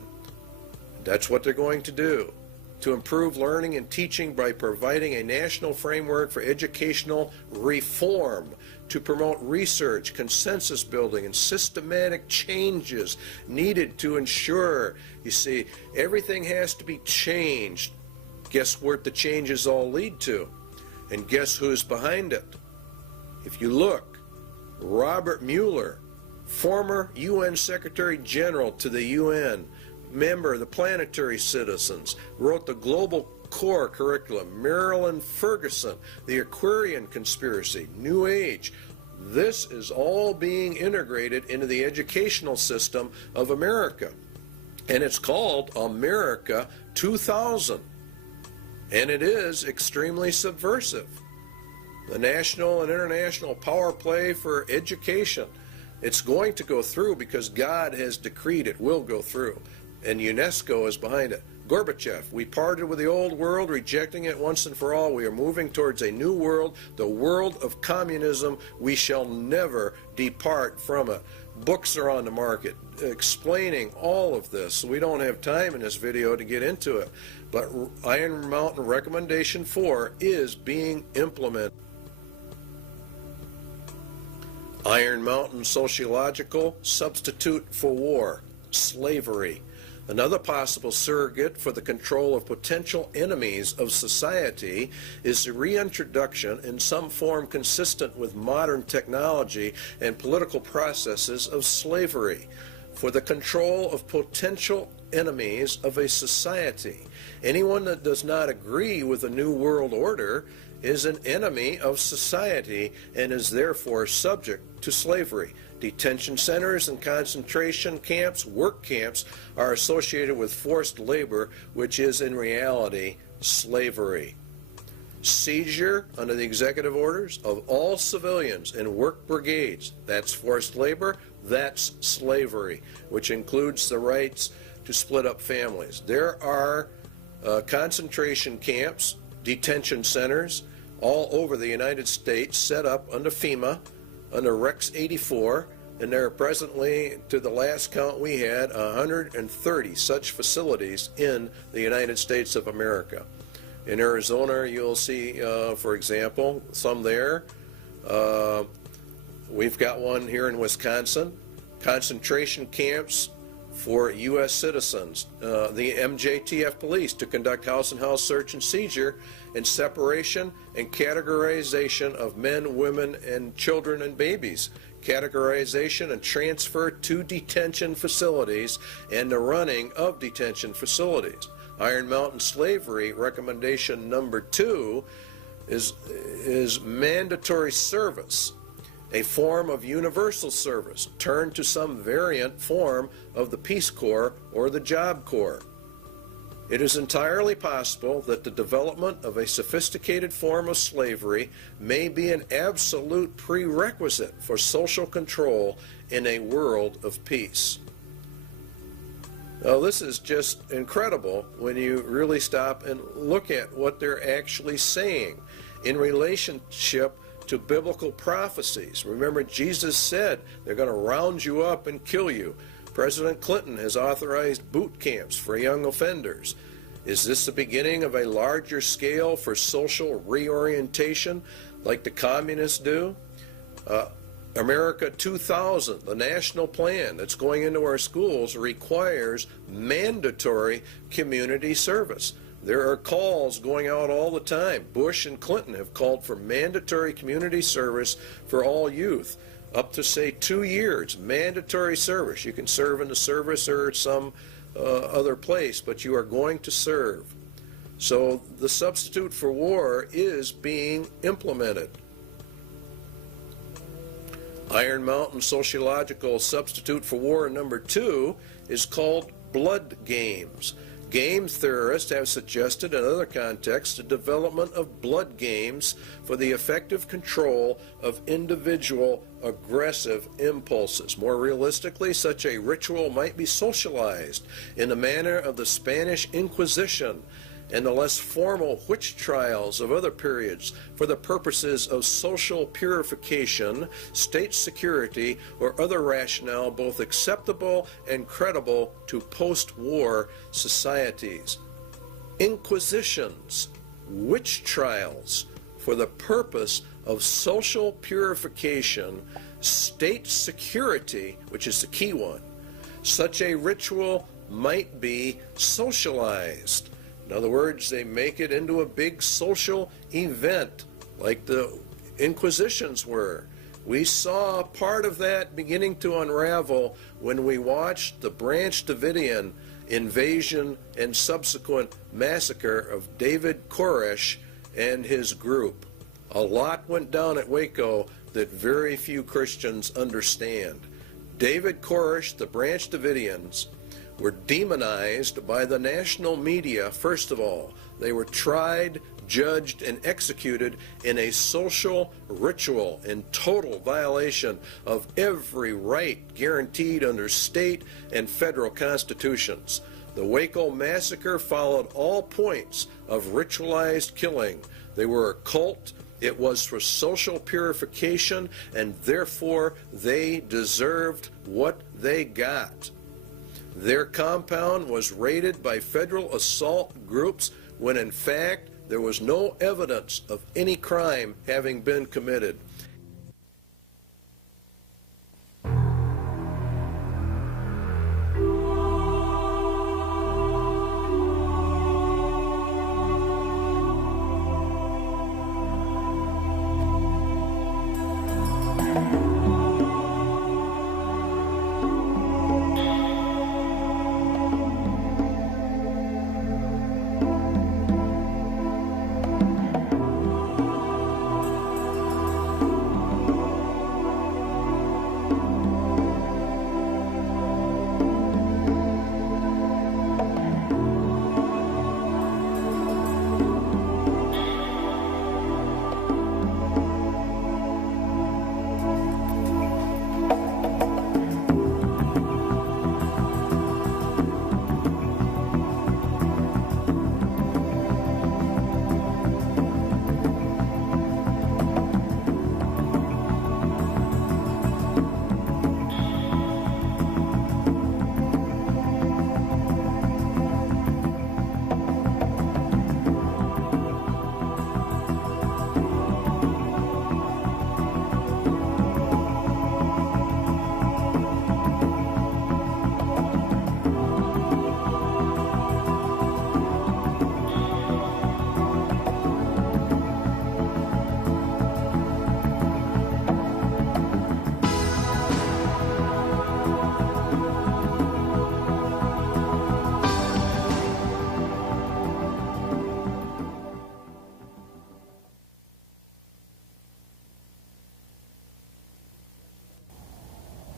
That's what they're going to do. To improve learning and teaching by providing a national framework for educational reform, to promote research, consensus building, and systematic changes needed to ensure, you see, everything has to be changed. Guess what the changes all lead to? And guess who's behind it? If you look, Robert Mueller, former UN Secretary General to the UN, member of the Planetary Citizens, wrote the Global Core Curriculum. Marilyn Ferguson, the Aquarian Conspiracy, New Age. This is all being integrated into the educational system of America. And it's called America 2000. And it is extremely subversive. The national and international power play for education. It's going to go through because God has decreed it will go through. And UNESCO is behind it. Gorbachev, we parted with the old world, rejecting it once and for all. We are moving towards a new world, the world of communism. We shall never depart from it. Books are on the market explaining all of this. We don't have time in this video to get into it, but Iron Mountain Recommendation 4 is being implemented. Iron Mountain Sociological Substitute for War, slavery. Another possible surrogate for the control of potential enemies of society is the reintroduction in some form consistent with modern technology and political processes of slavery for the control of potential enemies of a society. Anyone that does not agree with the New World Order is an enemy of society and is therefore subject to slavery. Detention centers and concentration camps, work camps, are associated with forced labor, which is in reality slavery. Seizure under the executive orders of all civilians in work brigades, that's forced labor, that's slavery, which includes the rights to split up families. There are concentration camps, detention centers all over the United States set up under FEMA, under Rex 84, and there are presently, to the last count we had, 130 such facilities in the United States of America. In Arizona, you'll see, for example, some there. We've got one here in Wisconsin. Concentration camps for U.S. citizens, the MJTF police to conduct house-and-house search and seizure and separation and categorization of men, women, and children and babies, categorization and transfer to detention facilities and the running of detention facilities. Iron Mountain Slavery recommendation number 2 is mandatory service, a form of universal service, turned to some variant form of the Peace Corps or the Job Corps. It is entirely possible that the development of a sophisticated form of slavery may be an absolute prerequisite for social control in a world of peace. Now, this is just incredible when you really stop and look at what they're actually saying in relationship to biblical prophecies. Remember, Jesus said they're going to round you up and kill you. President Clinton has authorized boot camps for young offenders. Is this the beginning of a larger scale for social reorientation like the communists do? America 2000, the national plan that's going into our schools, requires mandatory community service. There are calls going out all the time. Bush and Clinton have called for mandatory community service for all youth, up to, say, 2 years, mandatory service. You can serve in the service or some other place, but you are going to serve. So the substitute for war is being implemented. Iron Mountain Sociological Substitute for War number 2 is called blood games. Game theorists have suggested in other contexts the development of blood games for the effective control of individual aggressive impulses. More realistically, such a ritual might be socialized in the manner of the Spanish Inquisition and the less formal witch trials of other periods for the purposes of social purification, state security, or other rationale both acceptable and credible to post-war societies. Inquisitions, witch trials for the purpose of social purification, state security, which is the key one. Such a ritual might be socialized. In other words, they make it into a big social event like the Inquisitions were. We saw part of that beginning to unravel when we watched the Branch Davidian invasion and subsequent massacre of David Koresh and his group. A lot went down at Waco that very few Christians understand. David Koresh, the Branch Davidians, were demonized by the national media. First of all, they were tried, judged, and executed in a social ritual in total violation of every right guaranteed under state and federal constitutions. The Waco massacre followed all points of ritualized killing. They were a cult. It was for social purification, and therefore they deserved what they got. Their compound was raided by federal assault groups when in fact there was no evidence of any crime having been committed.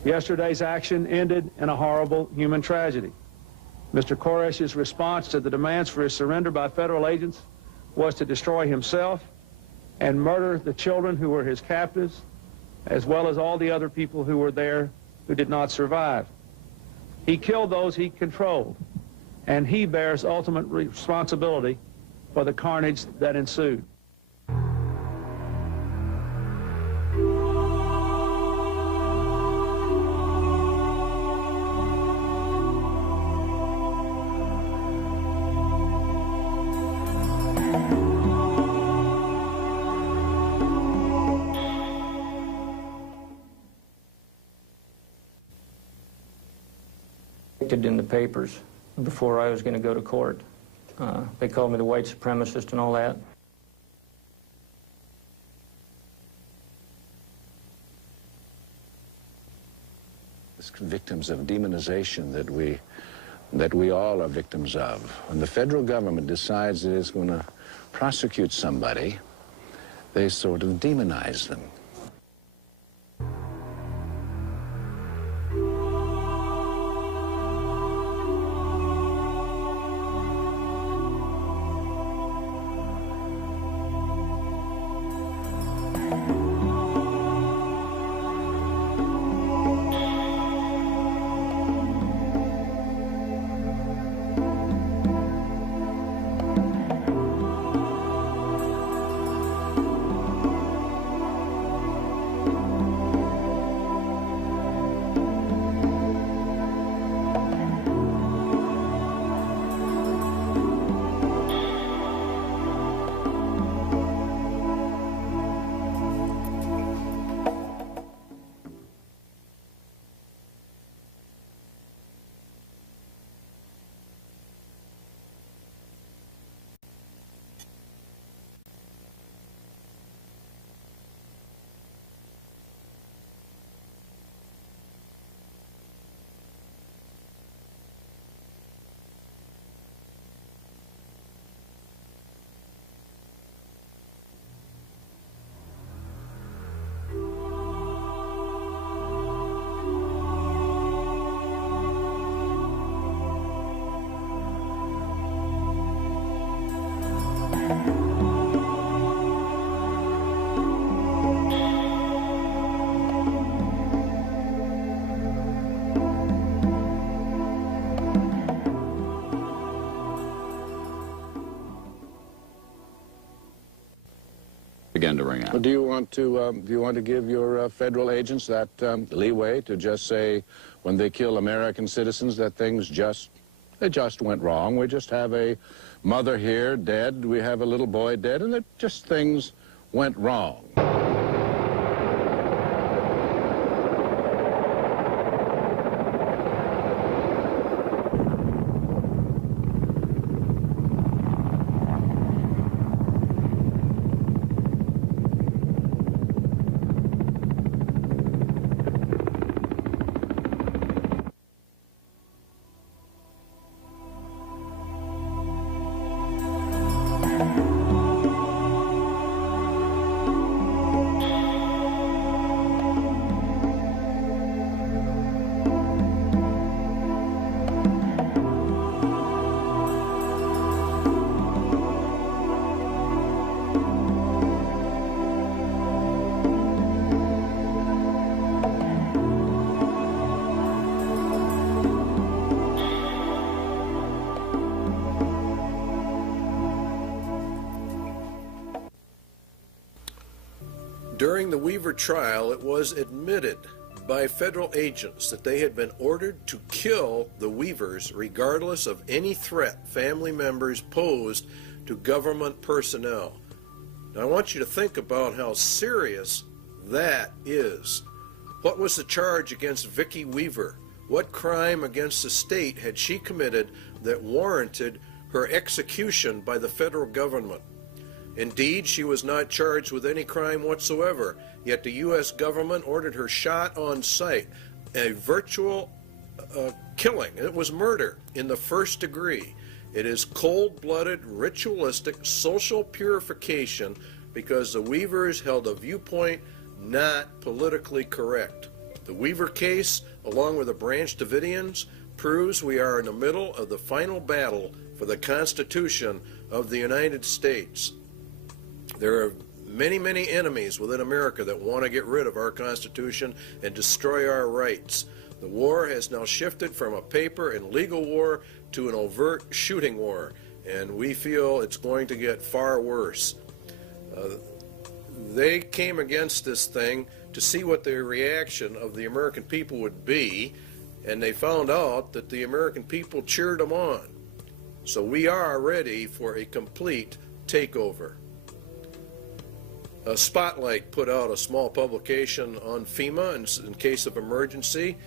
Yesterday's action ended in a horrible human tragedy. Mr. Koresh's response to the demands for his surrender by federal agents was to destroy himself and murder the children who were his captives, as well as all the other people who were there who did not survive. He killed those he controlled, and he bears ultimate responsibility for the carnage that ensued. In the papers before I was going to go to court. They called me the white supremacist and all that. Victims of demonization that we all are victims of. When the federal government decides it is going to prosecute somebody, they sort of demonize them. began to ring out. Well, do you want to give your federal agents that leeway to just say when they kill American citizens that things just went wrong? We just have a mother here dead, we have a little boy dead, and that just things went wrong. During the Weaver trial, it was admitted by federal agents that they had been ordered to kill the Weavers regardless of any threat family members posed to government personnel. Now, I want you to think about how serious that is. What was the charge against Vicki Weaver? What crime against the state had she committed that warranted her execution by the federal government? Indeed, she was not charged with any crime whatsoever, yet the U.S. government ordered her shot on sight, a virtual killing. It was murder in the first degree. It is cold-blooded, ritualistic, social purification because the Weavers held a viewpoint not politically correct. The Weaver case, along with the Branch Davidians, proves we are in the middle of the final battle for the Constitution of the United States. There are many, many enemies within America that want to get rid of our Constitution and destroy our rights. The war has now shifted from a paper and legal war to an overt shooting war, and we feel it's going to get far worse. They came against this thing to see what the reaction of the American people would be, and they found out that the American people cheered them on. So we are ready for a complete takeover. Spotlight put out a small publication on FEMA in case of emergency.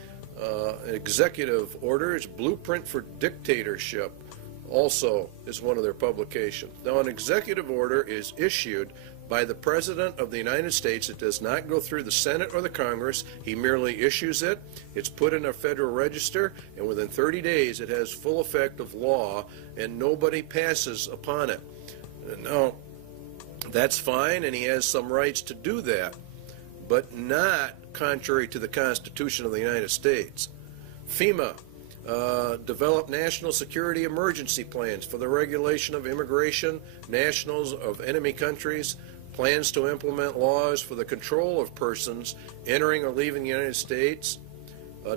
Executive orders, Blueprint for Dictatorship, also is one of their publications. Now, an executive order is issued by the President of the United States. It does not go through the Senate or the Congress. He merely issues it. It's put in a Federal Register, and within 30 days it has full effect of law, and nobody passes upon it. Now, that's fine, and he has some rights to do that, but not contrary to the Constitution of the United States. FEMA developed national security emergency plans for the regulation of immigration, nationals of enemy countries, plans to implement laws for the control of persons entering or leaving the United States,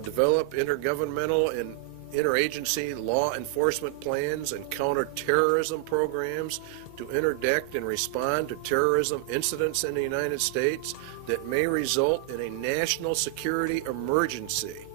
develop intergovernmental and interagency law enforcement plans and counterterrorism programs to interdict and respond to terrorism incidents in the United States that may result in a national security emergency.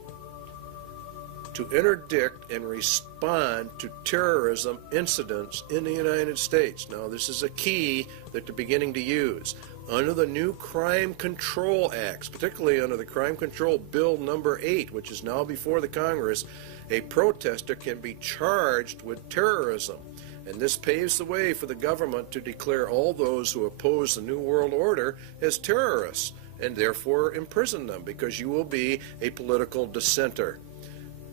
To interdict and respond to terrorism incidents in the United States. Now, this is a key that they're beginning to use. Under the new Crime Control Acts, particularly under the Crime Control Bill number 8, which is now before the Congress, a protester can be charged with terrorism. And this paves the way for the government to declare all those who oppose the New World Order as terrorists, and therefore imprison them, because you will be a political dissenter.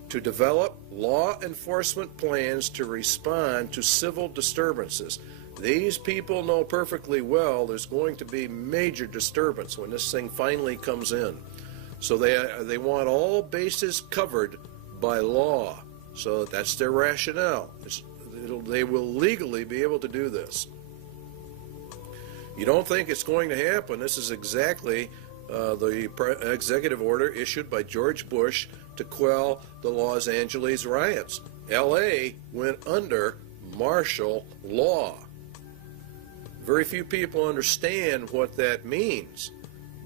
To develop law enforcement plans to respond to civil disturbances. These people know perfectly well there's going to be major disturbance when this thing finally comes in. So they want all bases covered by law. So that's their rationale. They will legally be able to do this. You don't think it's going to happen. This is exactly the executive order issued by George Bush to quell the Los Angeles riots. L.A. went under martial law. Very few people understand what that means,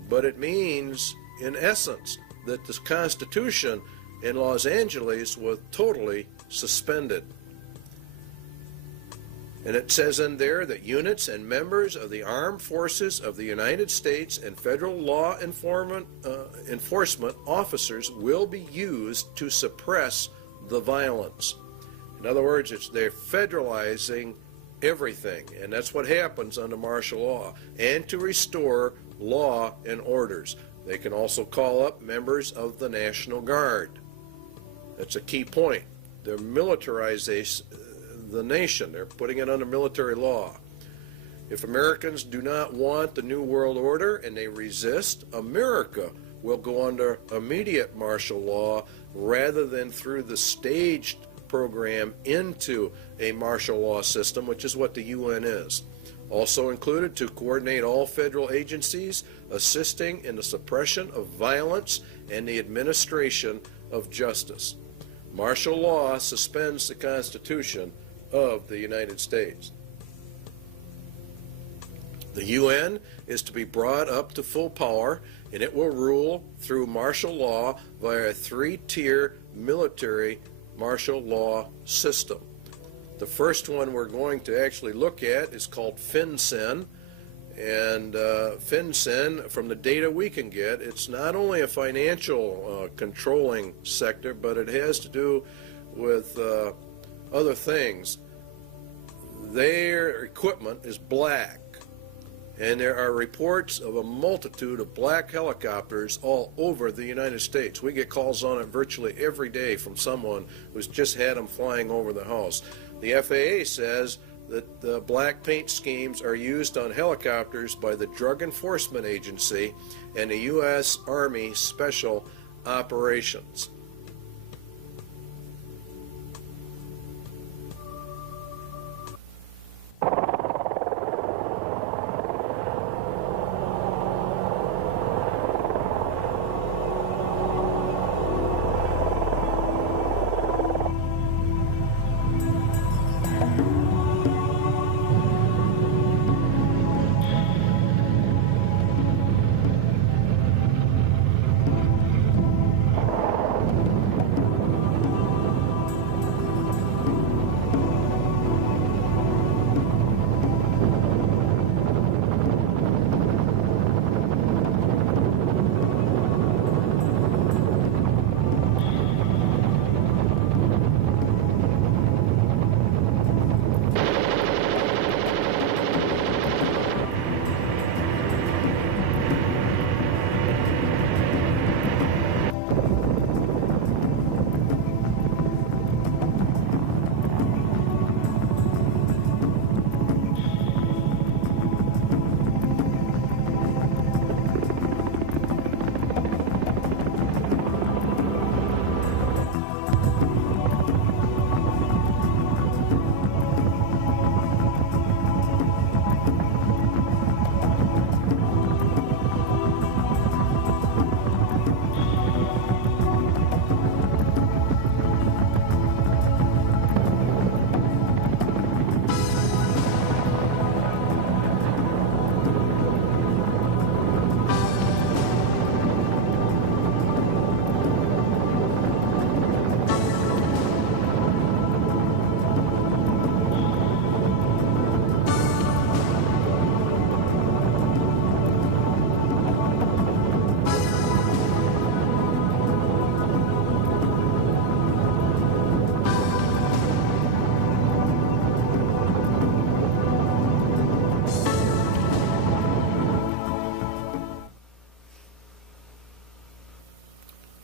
but it means, in essence, that the Constitution in Los Angeles was totally suspended. And it says in there that units and members of the armed forces of the United States and federal law enforcement officers will be used to suppress the violence. In other words, they're federalizing everything, and that's what happens under martial law, and to restore law and orders. They can also call up members of the National Guard. That's a key point. They're militarizing the nation. They're putting it under military law. If Americans do not want the New World Order and they resist, America will go under immediate martial law rather than through the staged program into a martial law system, which is what the UN is. Also included to coordinate all federal agencies assisting in the suppression of violence and the administration of justice. Martial law suspends the Constitution of the United States. The UN is to be brought up to full power, and it will rule through martial law via a three-tier military martial law system. The first one we're going to actually look at is called FinCEN, and FinCEN, from the data we can get, it's not only a financial controlling sector, but it has to do with other things. Their equipment is black, and there are reports of a multitude of black helicopters all over the United States. We get calls on it virtually every day from someone who's just had them flying over the house. The FAA says that the black paint schemes are used on helicopters by the Drug Enforcement Agency and the U.S. Army Special Operations.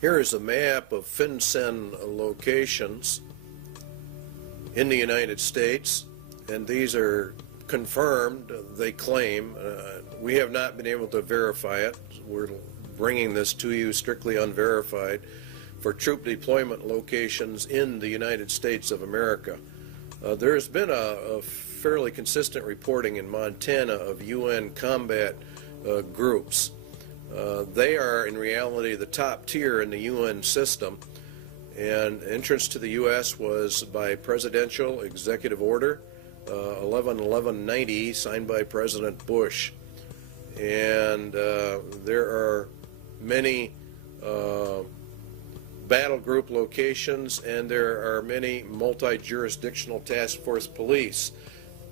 Here is a map of FinCEN locations in the United States, and these are confirmed, they claim. We have not been able to verify it. We're bringing this to you strictly unverified for troop deployment locations in the United States of America. There's been a fairly consistent reporting in Montana of UN combat groups. They are in reality the top tier in the UN system, and entrance to the U.S. was by presidential executive order, 11-11-90, signed by President Bush. And there are many battle group locations, and there are many multi-jurisdictional task force police,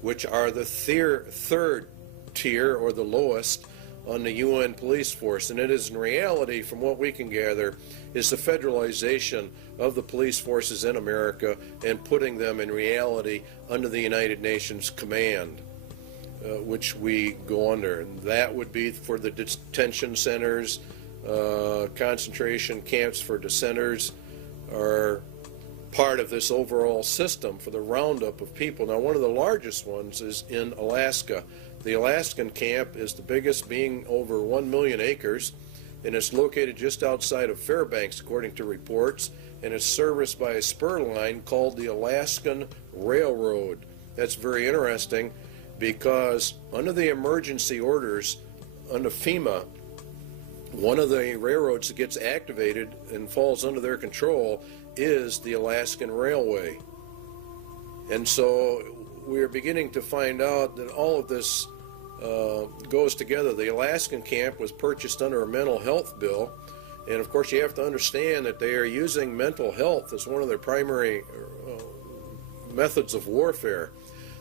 which are the third tier, or the lowest, on the UN police force. And it is, in reality, from what we can gather, is the federalization of the police forces in America and putting them in reality under the United Nations command, which we go under. And that would be for the detention centers, concentration camps for dissenters are part of this overall system for the roundup of people. Now, one of the largest ones is in Alaska. The Alaskan camp is the biggest, being over 1 million acres, and it's located just outside of Fairbanks, according to reports, and it's serviced by a spur line called the Alaskan Railroad. That's very interesting because under the emergency orders under FEMA, one of the railroads that gets activated and falls under their control is the Alaskan Railway. And so we are beginning to find out that all of this goes together. The Alaskan camp was purchased under a mental health bill, and of course you have to understand that they are using mental health as one of their primary methods of warfare.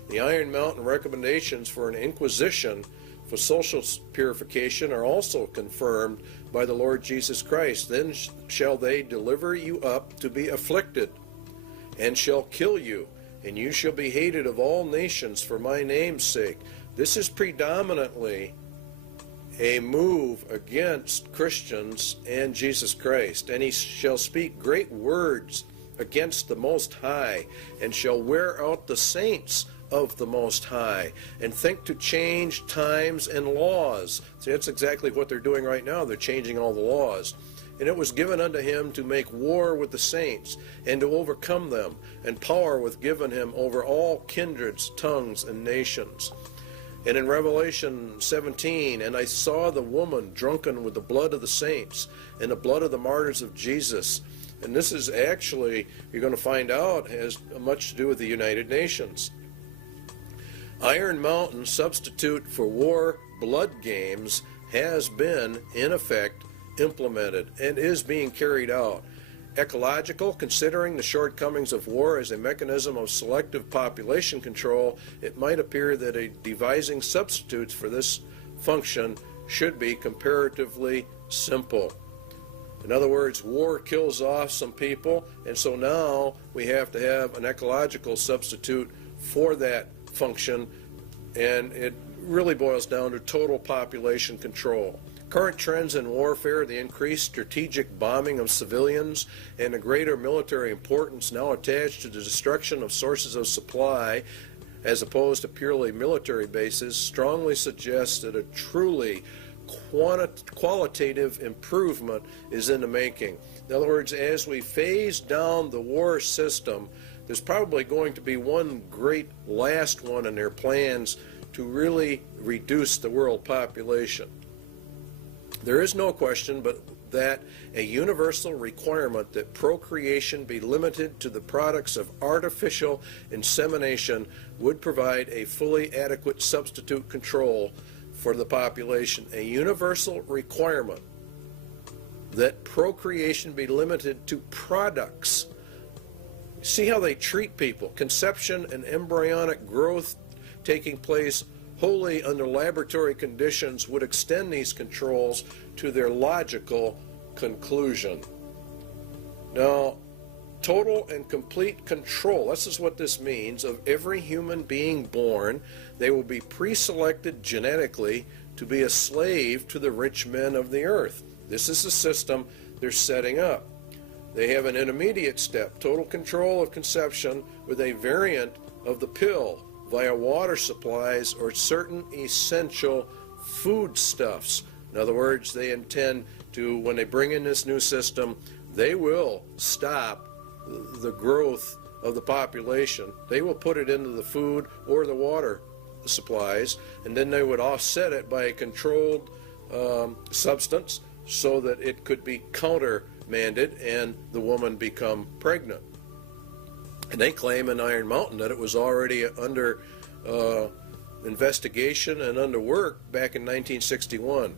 The Iron Mountain recommendations for an inquisition for social purification are also confirmed by the Lord Jesus Christ. Then shall they deliver you up to be afflicted, and shall kill you, and you shall be hated of all nations for my name's sake. This is predominantly a move against Christians and Jesus Christ. And he shall speak great words against the Most High, and shall wear out the saints of the Most High, and think to change times and laws. See, that's exactly what they're doing right now. They're changing all the laws. And it was given unto him to make war with the saints, and to overcome them, and power was given him over all kindreds, tongues, and nations. And in Revelation 17, and I saw the woman drunken with the blood of the saints, and the blood of the martyrs of Jesus. And this is actually, you're going to find out, has much to do with the United Nations. Iron Mountain, substitute for war blood games, has been, in effect, implemented and is being carried out. Ecological, considering the shortcomings of war as a mechanism of selective population control, it might appear that devising substitutes for this function should be comparatively simple. In other words, war kills off some people, and so now we have to have an ecological substitute for that function, and it really boils down to total population control. Current trends in warfare, the increased strategic bombing of civilians, and the greater military importance now attached to the destruction of sources of supply as opposed to purely military bases, strongly suggest that a truly qualitative improvement is in the making. In other words, as we phase down the war system, there's probably going to be one great last one in their plans to really reduce the world population. There is no question but that a universal requirement that procreation be limited to the products of artificial insemination would provide a fully adequate substitute control for the population. A universal requirement that procreation be limited to products. See how they treat people. Conception and embryonic growth taking place wholly under laboratory conditions would extend these controls to their logical conclusion. Now, total and complete control, this is what this means, of every human being born. They will be pre-selected genetically to be a slave to the rich men of the earth. This is the system they're setting up. They have an intermediate step, total control of conception with a variant of the pill via water supplies or certain essential foodstuffs. In other words, they intend to, when they bring in this new system, they will stop the growth of the population. They will put it into the food or the water supplies, and then they would offset it by a controlled substance so that it could be countermanded and the woman become pregnant. And they claim in Iron Mountain that it was already under investigation and under work back in 1961.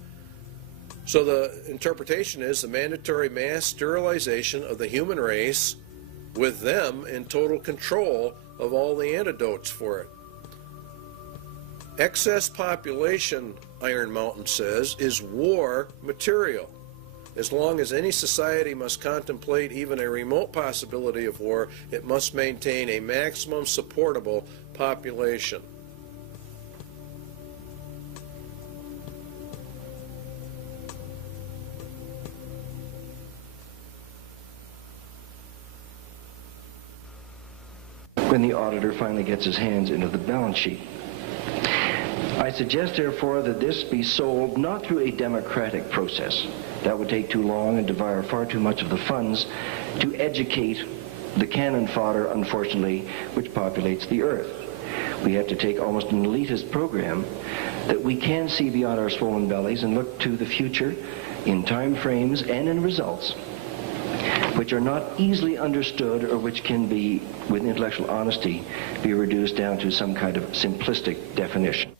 So the interpretation is the mandatory mass sterilization of the human race, with them in total control of all the antidotes for it. Excess population, Iron Mountain says, is war material. As long as any society must contemplate even a remote possibility of war, it must maintain a maximum supportable population. When the auditor finally gets his hands into the balance sheet. I suggest, therefore, that this be sold not through a democratic process. That would take too long and devour far too much of the funds to educate the cannon fodder, unfortunately, which populates the earth. We have to take almost an elitist program that we can see beyond our swollen bellies and look to the future in time frames and in results which are not easily understood or which can be, with intellectual honesty, be reduced down to some kind of simplistic definition.